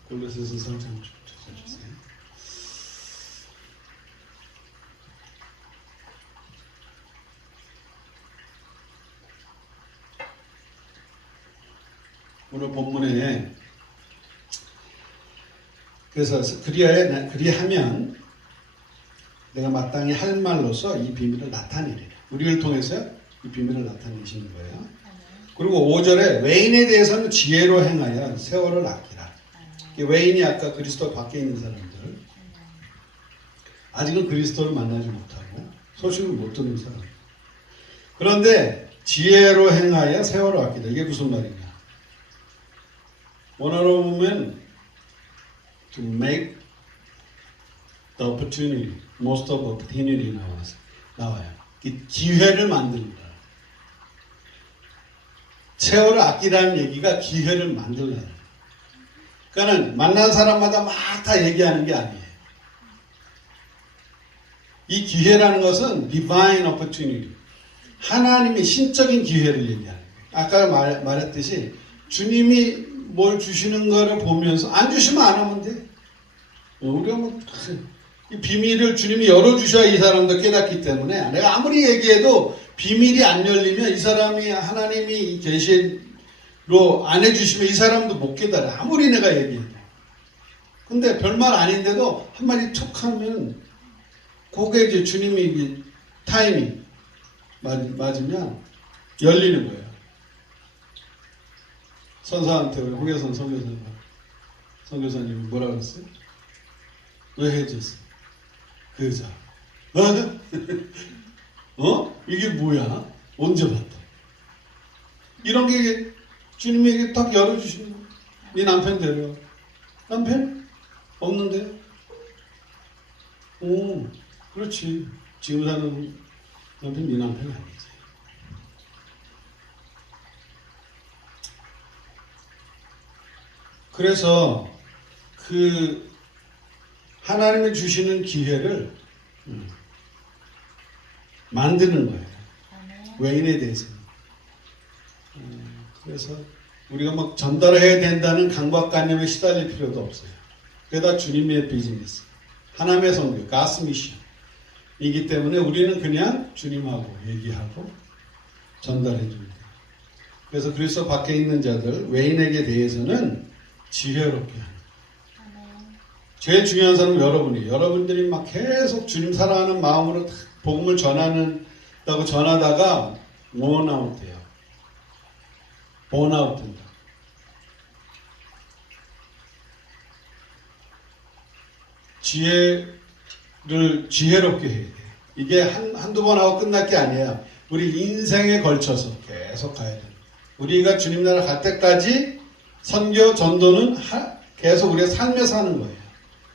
골로새서 4장 좀 찾아주세요. 오늘 본문에 그래서 그리하면 내가 마땅히 할 말로서 이 비밀을 나타내리라. 우리를 통해서 이 비밀을 나타내시는 거예요. 그리고 5절에 외인에 대해서는 지혜로 행하여 세월을 아끼라. 외인이 아까 그리스도 밖에 있는 사람들, 아직은 그리스도를 만나지 못하고 소식을 못 듣는 사람. 그런데 지혜로 행하여 세월을 아끼다. 이게 무슨 말이냐? 원어로 보면 to make the opportunity, most of opportunity 나와요. 이 기회를 만든다. 세월을 아끼라는 얘기가 기회를 만들라. 그러니까 만난 사람마다 막 다 얘기하는 게 아니에요. 이 기회라는 것은 divine opportunity, 하나님의 신적인 기회를 얘기하는 거예요. 아까 말했듯이 주님이 뭘 주시는 거를 보면서 안 주시면 안 하면 돼. 우리가 이 비밀을 주님이 열어주셔야 이 사람도 깨닫기 때문에 내가 아무리 얘기해도 비밀이 안 열리면 이 사람이 하나님이 계시로 안 해주시면 이 사람도 못 깨달아. 아무리 내가 얘기해도. 근데 별말 아닌데도 한마디 툭 하면 그게 이제 주님이 타이밍 맞으면 열리는 거예요. 선사한테 우리 홍혜선 선교사님이 뭐라 그랬어요? 왜 해줬어? 그 여자. 이게 뭐야? 언제 봤다? 이런 게 주님에게 딱 열어주시는 거야. 네 남편 데려. 남편? 없는데? 오, 그렇지. 지금 사는 남편 네 남편 아니지. 그래서 그 하나님이 주시는 기회를 만드는 거예요. 외인에 대해서는. 그래서 우리가 막 전달해야 된다는 강박관념에 시달릴 필요도 없어요. 그게 다 주님의 비즈니스. 하나님의 성교, 가스 미션 이기 때문에 우리는 그냥 주님하고 얘기하고 전달해 주면 돼요. 그래서 그리스도 밖에 있는 자들, 외인에게 대해서는 지혜롭게 하는. 제일 중요한 사람은 여러분이에요. 여러분들이 막 계속 주님 사랑하는 마음으로 복음을 전하다고 전하다가 원아웃 돼요. 번아웃 된다. 지혜 지혜롭게 해야 돼요. 이게 한두 번 하고 끝날 게 아니에요. 우리 인생에 걸쳐서 계속 가야 돼요. 우리가 주님 나라 갈 때까지 선교, 전도는 계속 우리가 삶에서 하는 거예요.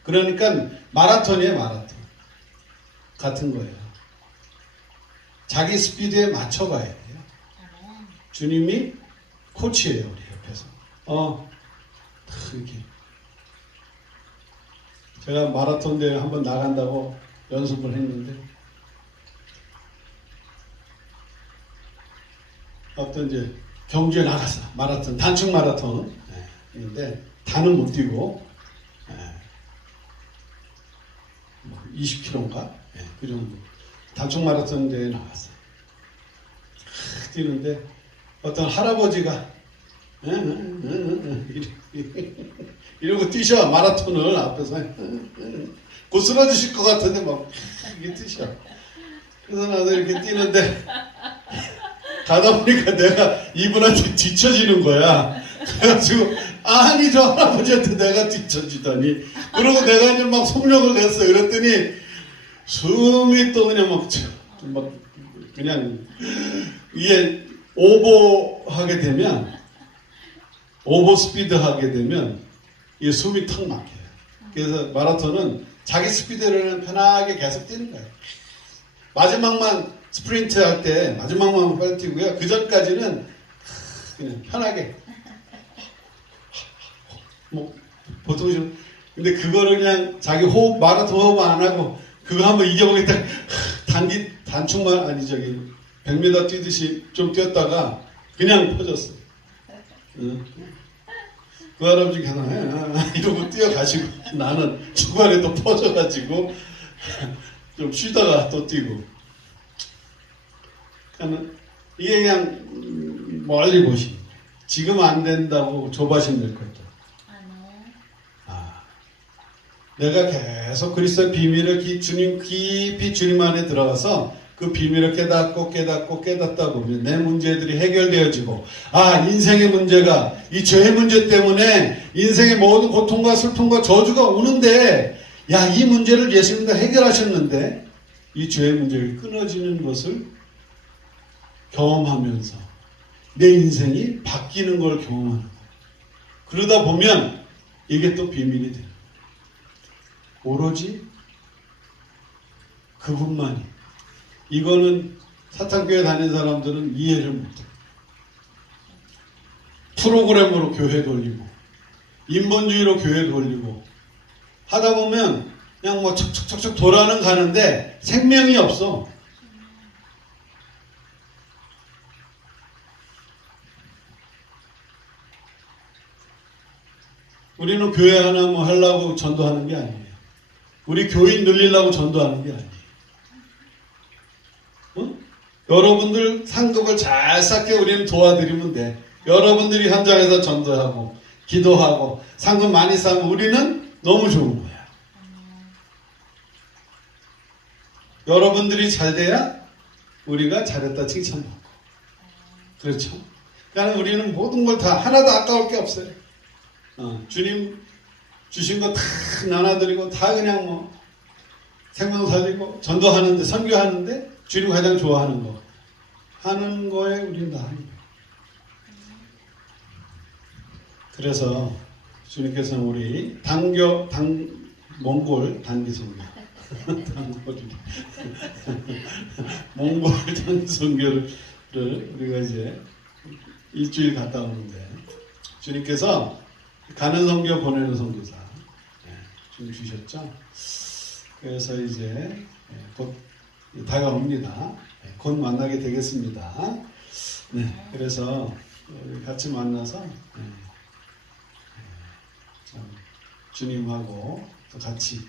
그러니까 마라톤이에요, 마라톤. 같은 거예요. 자기 스피드에 맞춰가야 돼요. 주님이 코치예요, 우리 옆에서. 이렇게. 제가 마라톤 대회 한번 나간다고 연습을 했는데, 어떤 이제 경주에 나갔어. 마라톤, 단축 마라톤. 근데 다는 못 뛰고, 20km인가? 그 정도. 단축 마라톤 대회에 나갔어. 뛰는데, 어떤 할아버지가, 이러고 뛰셔. 마라톤을 앞에서. 곧 쓰러지실 것 같은데, 막, 이렇게 뛰셔. 그래서 나도 이렇게 뛰는데, 가다 보니까 내가 이분한테 뒤처지는 거야. 그래가지고, 아니, 저 할아버지한테 내가 뒤처지다니. 그러고 내가 이제 막 속력을 냈어. 이랬더니, 숨이 또 그냥 막, 그냥, 이게 오버하게 되면, 오버 스피드 하게 되면, 이게 숨이 턱 막혀요. 그래서 마라톤은 자기 스피드를 편하게 계속 뛰는 거예요. 마지막만 스프린트 할 때 마지막만 빨리 뛰고요. 그 전까지는 그냥 편하게 뭐 보통 좀 근데 그거를 그냥 자기 호흡 마라톤 호흡 안 하고 그거 한번 이겨보겠다 단축만 아니 저기 100m 뛰듯이 좀 뛰었다가 그냥 퍼졌어. 그 할아버지 계속 이러고 뛰어가시고 나는 중간에 또 퍼져가지고 좀 쉬다가 또 뛰고. 이게 그냥 멀리 보시는 거예요. 지금 안 된다고 조바심 낼 거죠. 내가 계속 그리스도의 비밀을 깊이 주님 안에 들어가서 그 비밀을 깨닫다 보면 내 문제들이 해결되어지고 인생의 문제가 이 죄의 문제 때문에 인생의 모든 고통과 슬픔과 저주가 오는데 이 문제를 예수님이 해결하셨는데 이 죄의 문제가 끊어지는 것을 경험하면서 내 인생이 바뀌는 걸 경험하는 거예요. 그러다 보면 이게 또 비밀이 돼요. 오로지 그분만이. 이거는 사탄교회 다니는 사람들은 이해를 못해요. 프로그램으로 교회 돌리고 인본주의로 교회 돌리고 하다 보면 그냥 뭐 척척척척 돌아는 가는데 생명이 없어. 우리는 교회 하나 뭐 하려고 전도하는 게 아니에요. 우리 교인 늘리려고 전도하는 게 아니에요. 여러분들 상급을 잘 쌓게 우리는 도와드리면 돼. 여러분들이 현장에서 전도하고 기도하고 상급 많이 쌓으면 우리는 너무 좋은 거야. 여러분들이 잘 돼야 우리가 잘했다 칭찬받고. 그렇죠? 그러니까 우리는 모든 걸 다 하나도 아까울 게 없어요. 주님 주신 거 다 나눠드리고 다 그냥 뭐 생명 살리고 전도하는데 선교하는데 주님 가장 좋아하는 거 하는 거에 우리는 다 하는 거예요. 그래서 주님께서는 우리 몽골 단기선교 몽골 단기선교를 우리가 이제 일주일 갔다 오는데 주님께서 가는 선교 보내는 선교사 좀 주셨죠. 그래서 이제 곧 다가옵니다. 곧 만나게 되겠습니다. 네, 그래서 같이 만나서 주님하고 또 같이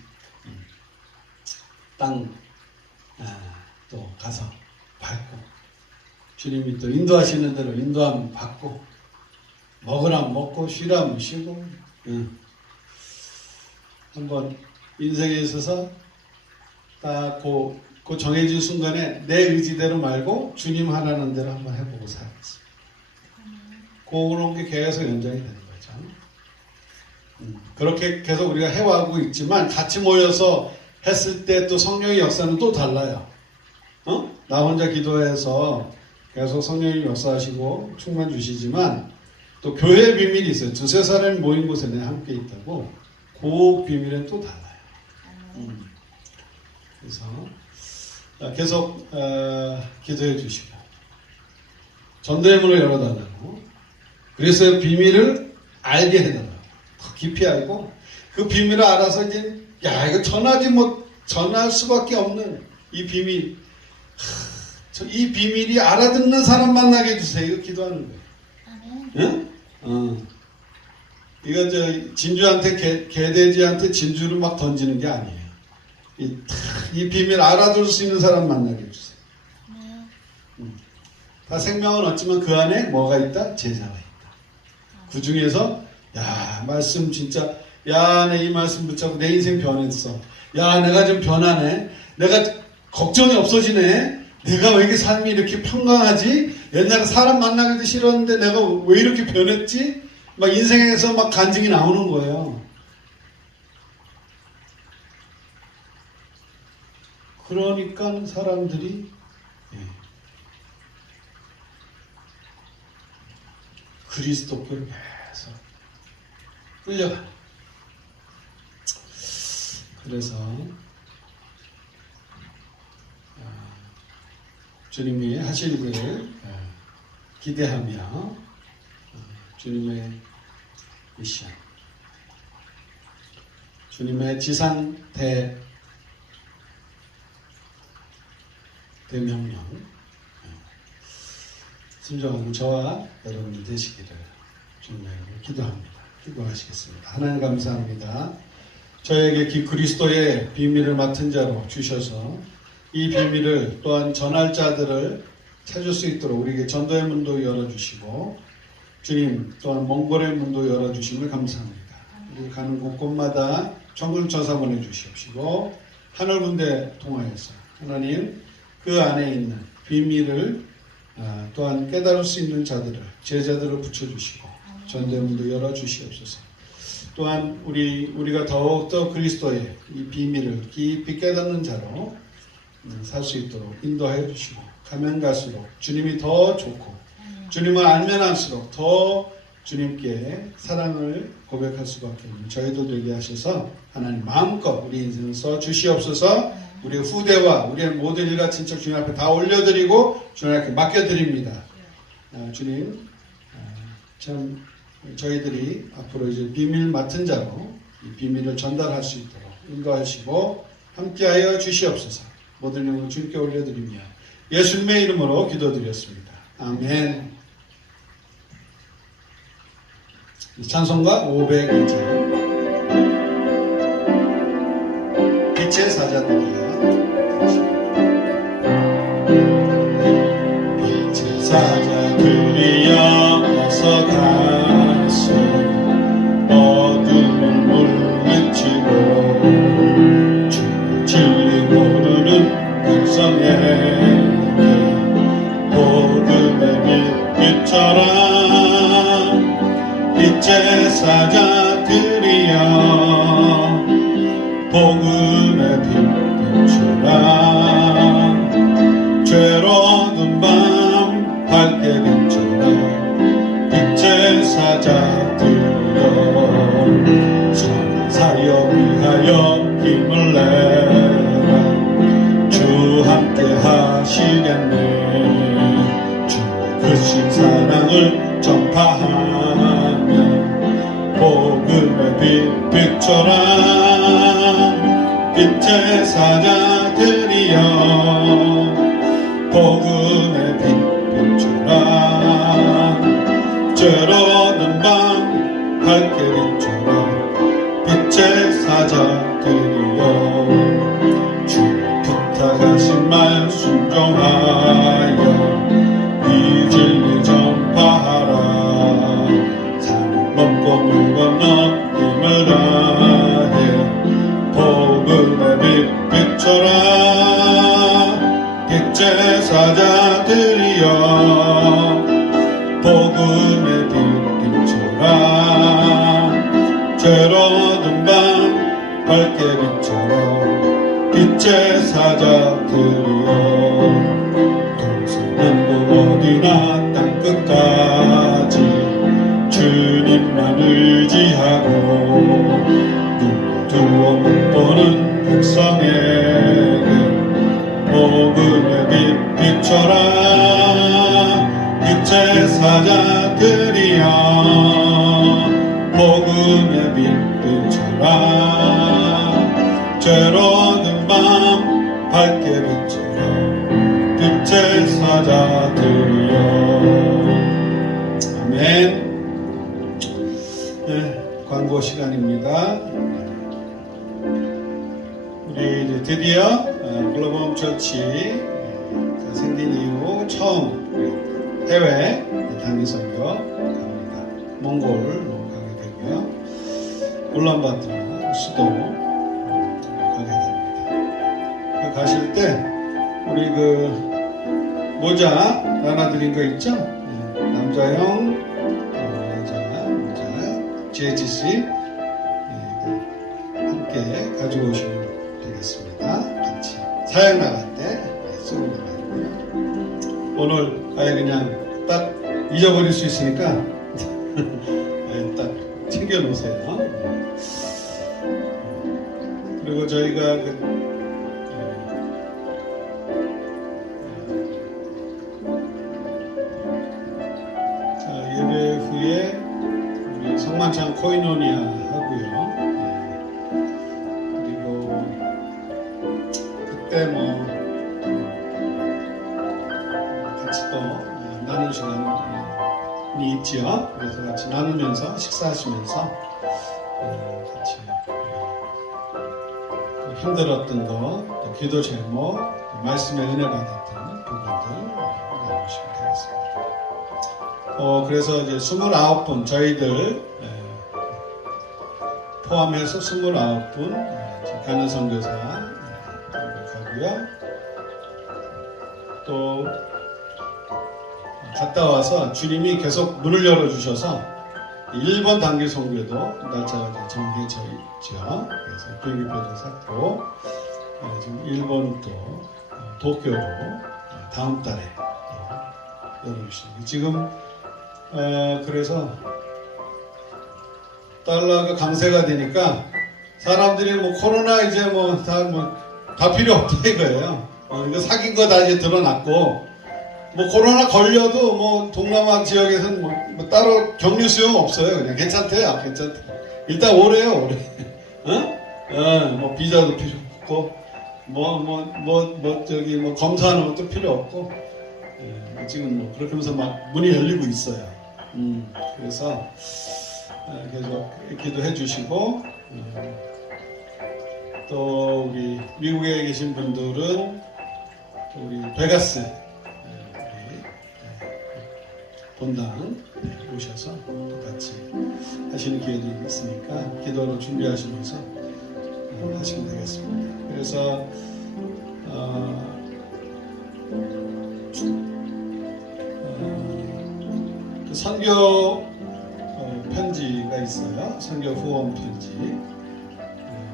땅 또 가서 밟고 주님이 또 인도하시는 대로 인도함 받고 먹으라면 먹고 쉬라면 쉬고 한번 인생에 있어서 딱 그 정해진 순간에 내 의지대로 말고 주님 하라는 대로 한번 해보고 살겠습니다. 그런 게 계속 연장이 되는 거죠. 그렇게 계속 우리가 해와고 있지만 같이 모여서 했을 때 또 성령의 역사는 또 달라요. 나 혼자 기도해서 계속 성령이 역사하시고 충만 주시지만 또 교회의 비밀이 있어요. 두세 사람이 모인 곳에 내가 함께 있다고. 그 비밀은 또 달라요. 그래서 계속 기도해 주시고 전도의 문을 열어달라고. 그래서 비밀을 알게 해달라고. 더 깊이 알고 그 비밀을 알아서 이제 이거 전할 수밖에 없는 이 비밀. 이 비밀이 알아듣는 사람 만나게 해주세요. 이거 기도하는 거예요. 아멘. 응? 이거 진주한테 개돼지한테 진주를 막 던지는 게 아니에요. 이 비밀 알아둘 수 있는 사람 만나게 해주세요. 다 생명은 없지만 그 안에 뭐가 있다? 제자가 있다. 그 중에서 말씀 진짜 내 이 말씀 붙잡고 내 인생 변했어. 내가 좀 변하네. 내가 걱정이 없어지네. 내가 왜 이렇게 삶이 이렇게 평강하지? 옛날에 사람 만나기도 싫었는데 내가 왜 이렇게 변했지? 막 인생에서 막 간증이 나오는 거예요. 그러니까 사람들이 그리스도교를 계속 끌려가. 그래서 주님이 하실 일을 기대하며 주님의 미션, 주님의 지상 대명령 순종하는 저와 여러분이 되시기를 주님의 이름으로 기도합니다. 기도하시겠습니다. 하나님 감사합니다. 저에게 그리스도의 비밀을 맡은 자로 주셔서 이 비밀을 또한 전할 자들을 찾을 수 있도록 우리에게 전도의 문도 열어주시고 주님 또한 몽골의 문도 열어주심을 감사합니다. 우리 가는 곳곳마다 천군천사 보내주시옵시고 하늘 군대 통하여서 하나님 그 안에 있는 비밀을 또한 깨달을 수 있는 자들을 제자들을 붙여주시고 전도의 문도 열어주시옵소서. 또한 우리가 더욱더 그리스도의 이 비밀을 깊이 깨닫는 자로 살 수 있도록 인도하여 주시고 가면 갈수록 주님이 더 좋고 주님을 알면 알수록 더 주님께 사랑을 고백할 수밖에 없는 저희도 되게 하셔서 하나님 마음껏 우리 인생을 써 주시옵소서. 우리의 후대와 우리의 모든 일과 친척 주님 앞에 다 올려드리고 주님 앞에 맡겨드립니다. 주님 참 저희들이 앞으로 이제 비밀 맡은 자로 이 비밀을 전달할 수 있도록 인도하시고 함께하여 주시옵소서. 모든 영광을 주님께 올려드리며 예수님의 이름으로 기도드렸습니다. 아멘. 찬송가 502장 빛의 사자들이여 빛의 사자들이여 어서 가서 어둠을 물리치고 주의 진리 모르는 백성에게 복음의 빛 비춰라. 빛의 사자들이여 복음의 빛 비춰라. 죄로운 밤 밝게 비춰라. 빛의 사자들이여 선한 사역 위하여 힘을 내라. 주 함께 하시겠네. 주의 크신 사랑을 전파하며 복음의 빛 비춰라. 빛의 사자들이여 복음의 빛 비춰라. 죄로운 밤 밝게 비춰라. 빛의 사자들이여 주의 부탁하신 말 순종하여 이 진리 전파하라. 산 넘고 물 건너 힘을 다해 복음의 빛 비춰라. 빛의 사자들이여 복음의 빛 비춰라. 죄로운 밤 밝게 비춰라. 제사자들이여 동서남북 어디나 땅끝까지 주님만 의지하고 눈두어 못 보는 백성에게 복음의 빛 비춰라 이 제사자들이여 복음의 빛 비춰라 죄로는 밤 밝게 비춰라 빛 제사자들이여 아멘. 네, 광고 시간입니다. 우리 이제 드디어 글로벌 처치 생긴 이후 처음 해외 단기 선교 갑니다. 몽골로 가게 되고요. 울란바토르 수도 가게 됩니다. 가실 때 우리 그 모자 나눠드린 거 있죠? 남자형 모자 JGC 함께 가지고 오시면 되겠습니다. 같이 사역 나갈 때 쓰고 나가고요. 오늘 아예 그냥 딱 잊어버릴 수 있으니까 딱 챙겨 놓으세요. 그리고 저희가 예배 후에 우리 성만찬 코이노니아 하고요. 그리고 그때 뭐 같이 또 나눈 시간이 있지요. 그래서 같이 나누면서 식사하시면서 같이 힘들었던 거, 또 기도 제목, 말씀에 은혜 받았던 부분들 나누시면 되겠습니다. 그래서 이제 29분 저희들 포함해서 29분 가는 선교사 가고요. 또 갔다 와서 주님이 계속 문을 열어주셔서 1번 단기 선교도 날짜가 정해져 있죠. 그래서 비행기표도 샀고 지금 일본 또 도쿄로 다음 달에 열어주십니다. 지금 그래서 달러가 강세가 되니까 사람들이 뭐 코로나 이제 다 필요 없다 이거예요. 이거 사귄 거 다 이제 드러났고 뭐 코로나 걸려도 뭐 동남아 지역에서는 뭐 따로 격리 수용 없어요. 그냥 괜찮대요. 괜찮대. 일단 오래요, 오래. 뭐 비자도 필요 없고 뭐 검사하는 것도 필요 없고 지금 뭐 그렇게 하면서 막 문이 열리고 있어요. 그래서 계속 기도해 주시고 또 우리 미국에 계신 분들은 우리 베가스 본당 오셔서 같이 하시는 기회도 있으니까 기도로 준비하시면서 하시면 되겠습니다. 그래서 선교 편지가 있어요. 선교 후원 편지.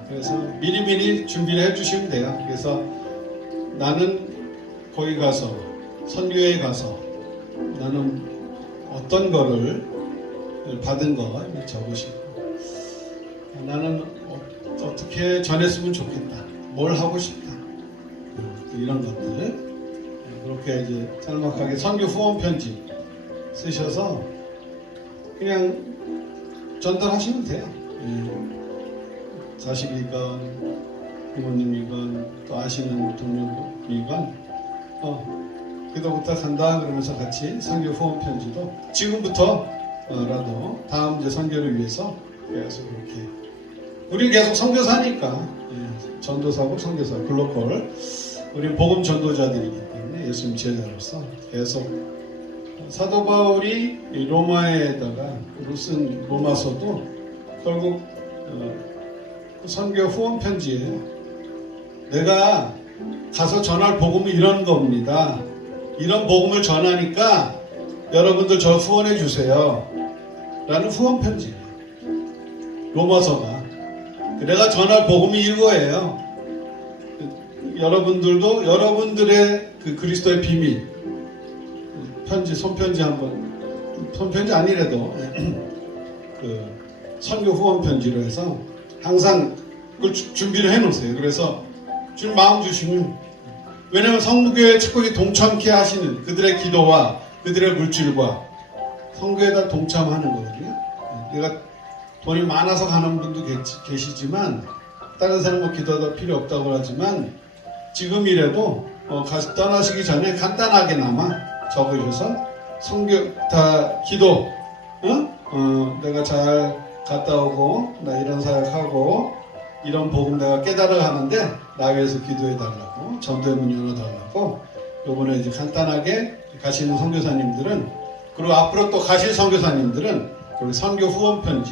그래서 미리미리 준비를 해주시면 돼요. 그래서 나는 거기 가서 선교에 가서 나는 어떤 거를 받은 거 적으시고 나는 어떻게 전했으면 좋겠다. 뭘 하고 싶다. 이런 것들 그렇게 이제 짤막하게 선교 후원 편지 쓰셔서 그냥 전달하시면 돼요. 자식이건 부모님이건 또 아시는 동료이건 기도 부탁한다 그러면서 같이 선교 후원 편지도 지금부터라도 다음 이제 선교를 위해서 계속 이렇게 우리 계속 선교사니까 전도사고 선교사 글로컬 우리 복음 전도자들이기 때문에 예수님 제자로서 계속 사도 바울이 로마에다가 쓴 로마서도 결국 선교 후원 편지예요. 내가 가서 전할 복음은 이런 겁니다. 이런 복음을 전하니까 여러분들 저 후원해 주세요. 라는 후원 편지예요. 로마서가. 내가 전할 복음이 이거예요. 여러분들도 여러분들의 그 그리스도의 비밀 편지, 손편지 한번, 손편지 아니래도 그 선교 후원 편지로 해서 항상 그걸 준비를 해 놓으세요. 그래서 주님 마음 주시면, 왜냐하면 성교회 축복에 동참케 하시는 그들의 기도와 그들의 물질과 성교에다 동참하는 거거든요. 내가 돈이 많아서 가는 분도 계시지만, 다른 사람 뭐 기도하다 필요 없다고 하지만, 지금이라도 떠나시기 전에 간단하게나마 적으셔서 성교 다 기도, 내가 잘 갔다 오고 나 이런 사역하고 이런 복음 내가 깨달아 가는데 나 위해서 기도해 달라고, 전도의 문 열어 달라고. 요번에 이제 간단하게 가시는 선교사님들은, 그리고 앞으로 또 가실 선교사님들은 우리 선교 후원 편지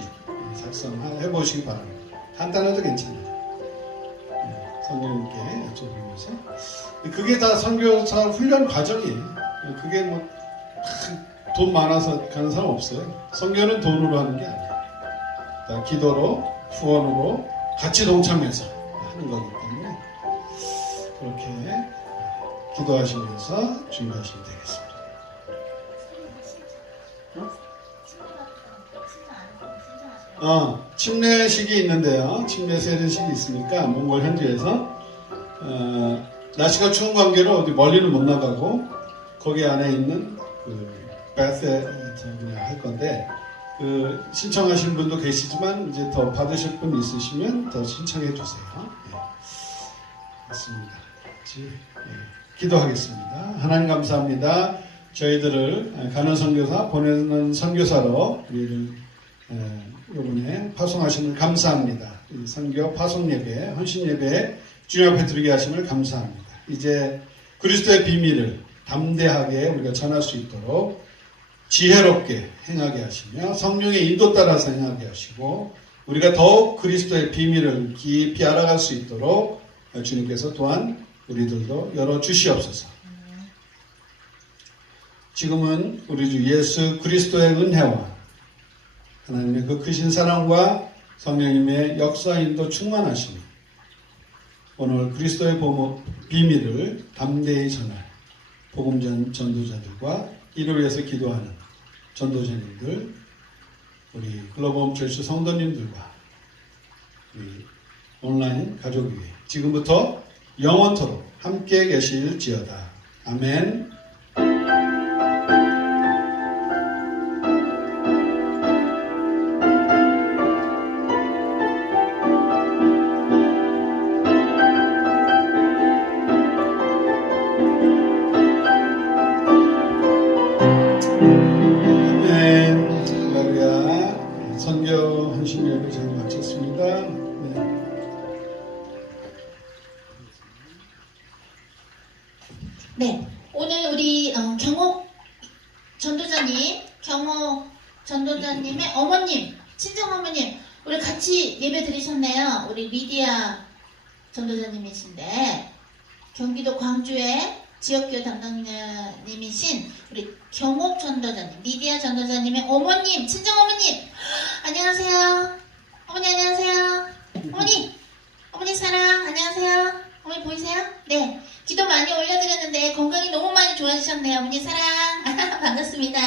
작성해 보시기 바랍니다. 간단해도 괜찮아요. 성령님께 여쭤보면서. 그게 다 선교사 훈련 과정이에요. 그게 뭐 돈 많아서 가는 사람 없어요. 선교는 돈으로 하는 게 아니에요. 다 기도로, 후원으로 같이 동참해서 하는 거기 때문에 그렇게 기도하시면서 준비하시면 되겠습니다. 침례식이 있는데요. 침례 세례식이 있으니까 몽골 현지에서 날씨가 추운 관계로 어디 멀리는 못 나가고 거기 안에 있는 그 베스에 그냥 할 건데, 그 신청하신 분도 계시지만 이제 더 받으실 분 있으시면 더 신청해 주세요. 예. 맞습니다. 같이 기도하겠습니다. 하나님 감사합니다. 저희들을 가는 선교사, 보내는 선교사로 우리를 이번에 파송하심을 감사합니다. 선교 파송 예배, 헌신 예배 주님 앞에 드리게 하심을 감사합니다. 이제 그리스도의 비밀을 담대하게 우리가 전할 수 있도록 지혜롭게 행하게 하시며 성령의 인도 따라서 행하게 하시고, 우리가 더욱 그리스도의 비밀을 깊이 알아갈 수 있도록 주님께서 또한 우리들도 열어주시옵소서. 지금은 우리 주 예수 그리스도의 은혜와 하나님의 그 크신 사랑과 성령님의 역사 인도 충만하시니 오늘 그리스도의 비밀을 담대히 전할 복음 전도자들과 이를 위해서 기도하는 전도자님들, 우리 글로벌 홈철수 성도님들과 우리 온라인 가족위에 지금부터 영원토록 함께 계실지어다. 아멘. 네, 오늘 우리 경옥 전도자님의 어머님, 친정어머님, 우리 같이 예배 드리셨네요. 우리 미디아 전도자님이신데, 경기도 광주의 지역교회 담당자님이신 우리 경옥 전도자님, 미디아 전도자님의 어머님, 친정어머님, 안녕하세요. 어머니 안녕하세요. 어머니 사랑 안녕하세요. 어머니 보이세요? 네. 기도 많이 올려드렸는데 건강이 너무 많이 좋아지셨네요. 어머니 사랑. 반갑습니다.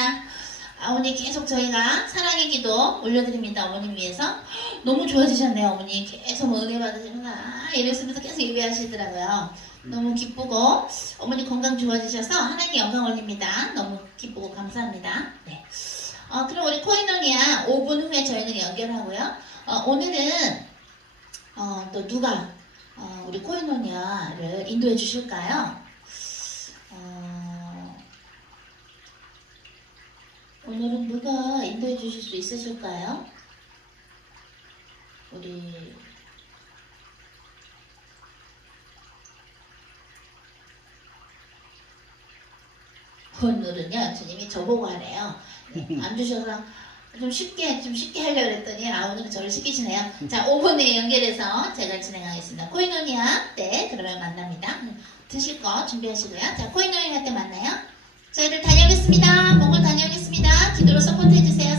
어머니 계속 저희가 사랑의 기도 올려드립니다. 어머님 위해서. 너무 좋아지셨네요. 어머니 계속 은혜 받으시구나 이랬으면서 계속 예배하시더라고요. 너무 기쁘고 어머니 건강 좋아지셔서 하나님께 영광 올립니다. 너무 기쁘고 감사합니다. 네. 그럼 우리 코이노니아 5분 후에 저희는 연결하고요. 오늘은 또 누가 우리 코이노니아를 인도해 주실까요? 오늘은 누가 인도해 주실 수 있으실까요? 오늘은요, 주님이 저보고 하래요. 네, 안 주셔서 좀 쉽게 하려고 했더니 오늘은 저를 시키시네요. 자, 5분에 연결해서 제가 진행하겠습니다. 코이노니아 때 그러면 만납니다. 드실 거 준비하시고요. 자, 코이노니아 때 만나요. 저희를 다녀오겠습니다. 몽골 다녀오겠습니다. 기도로 서포트 해주세요.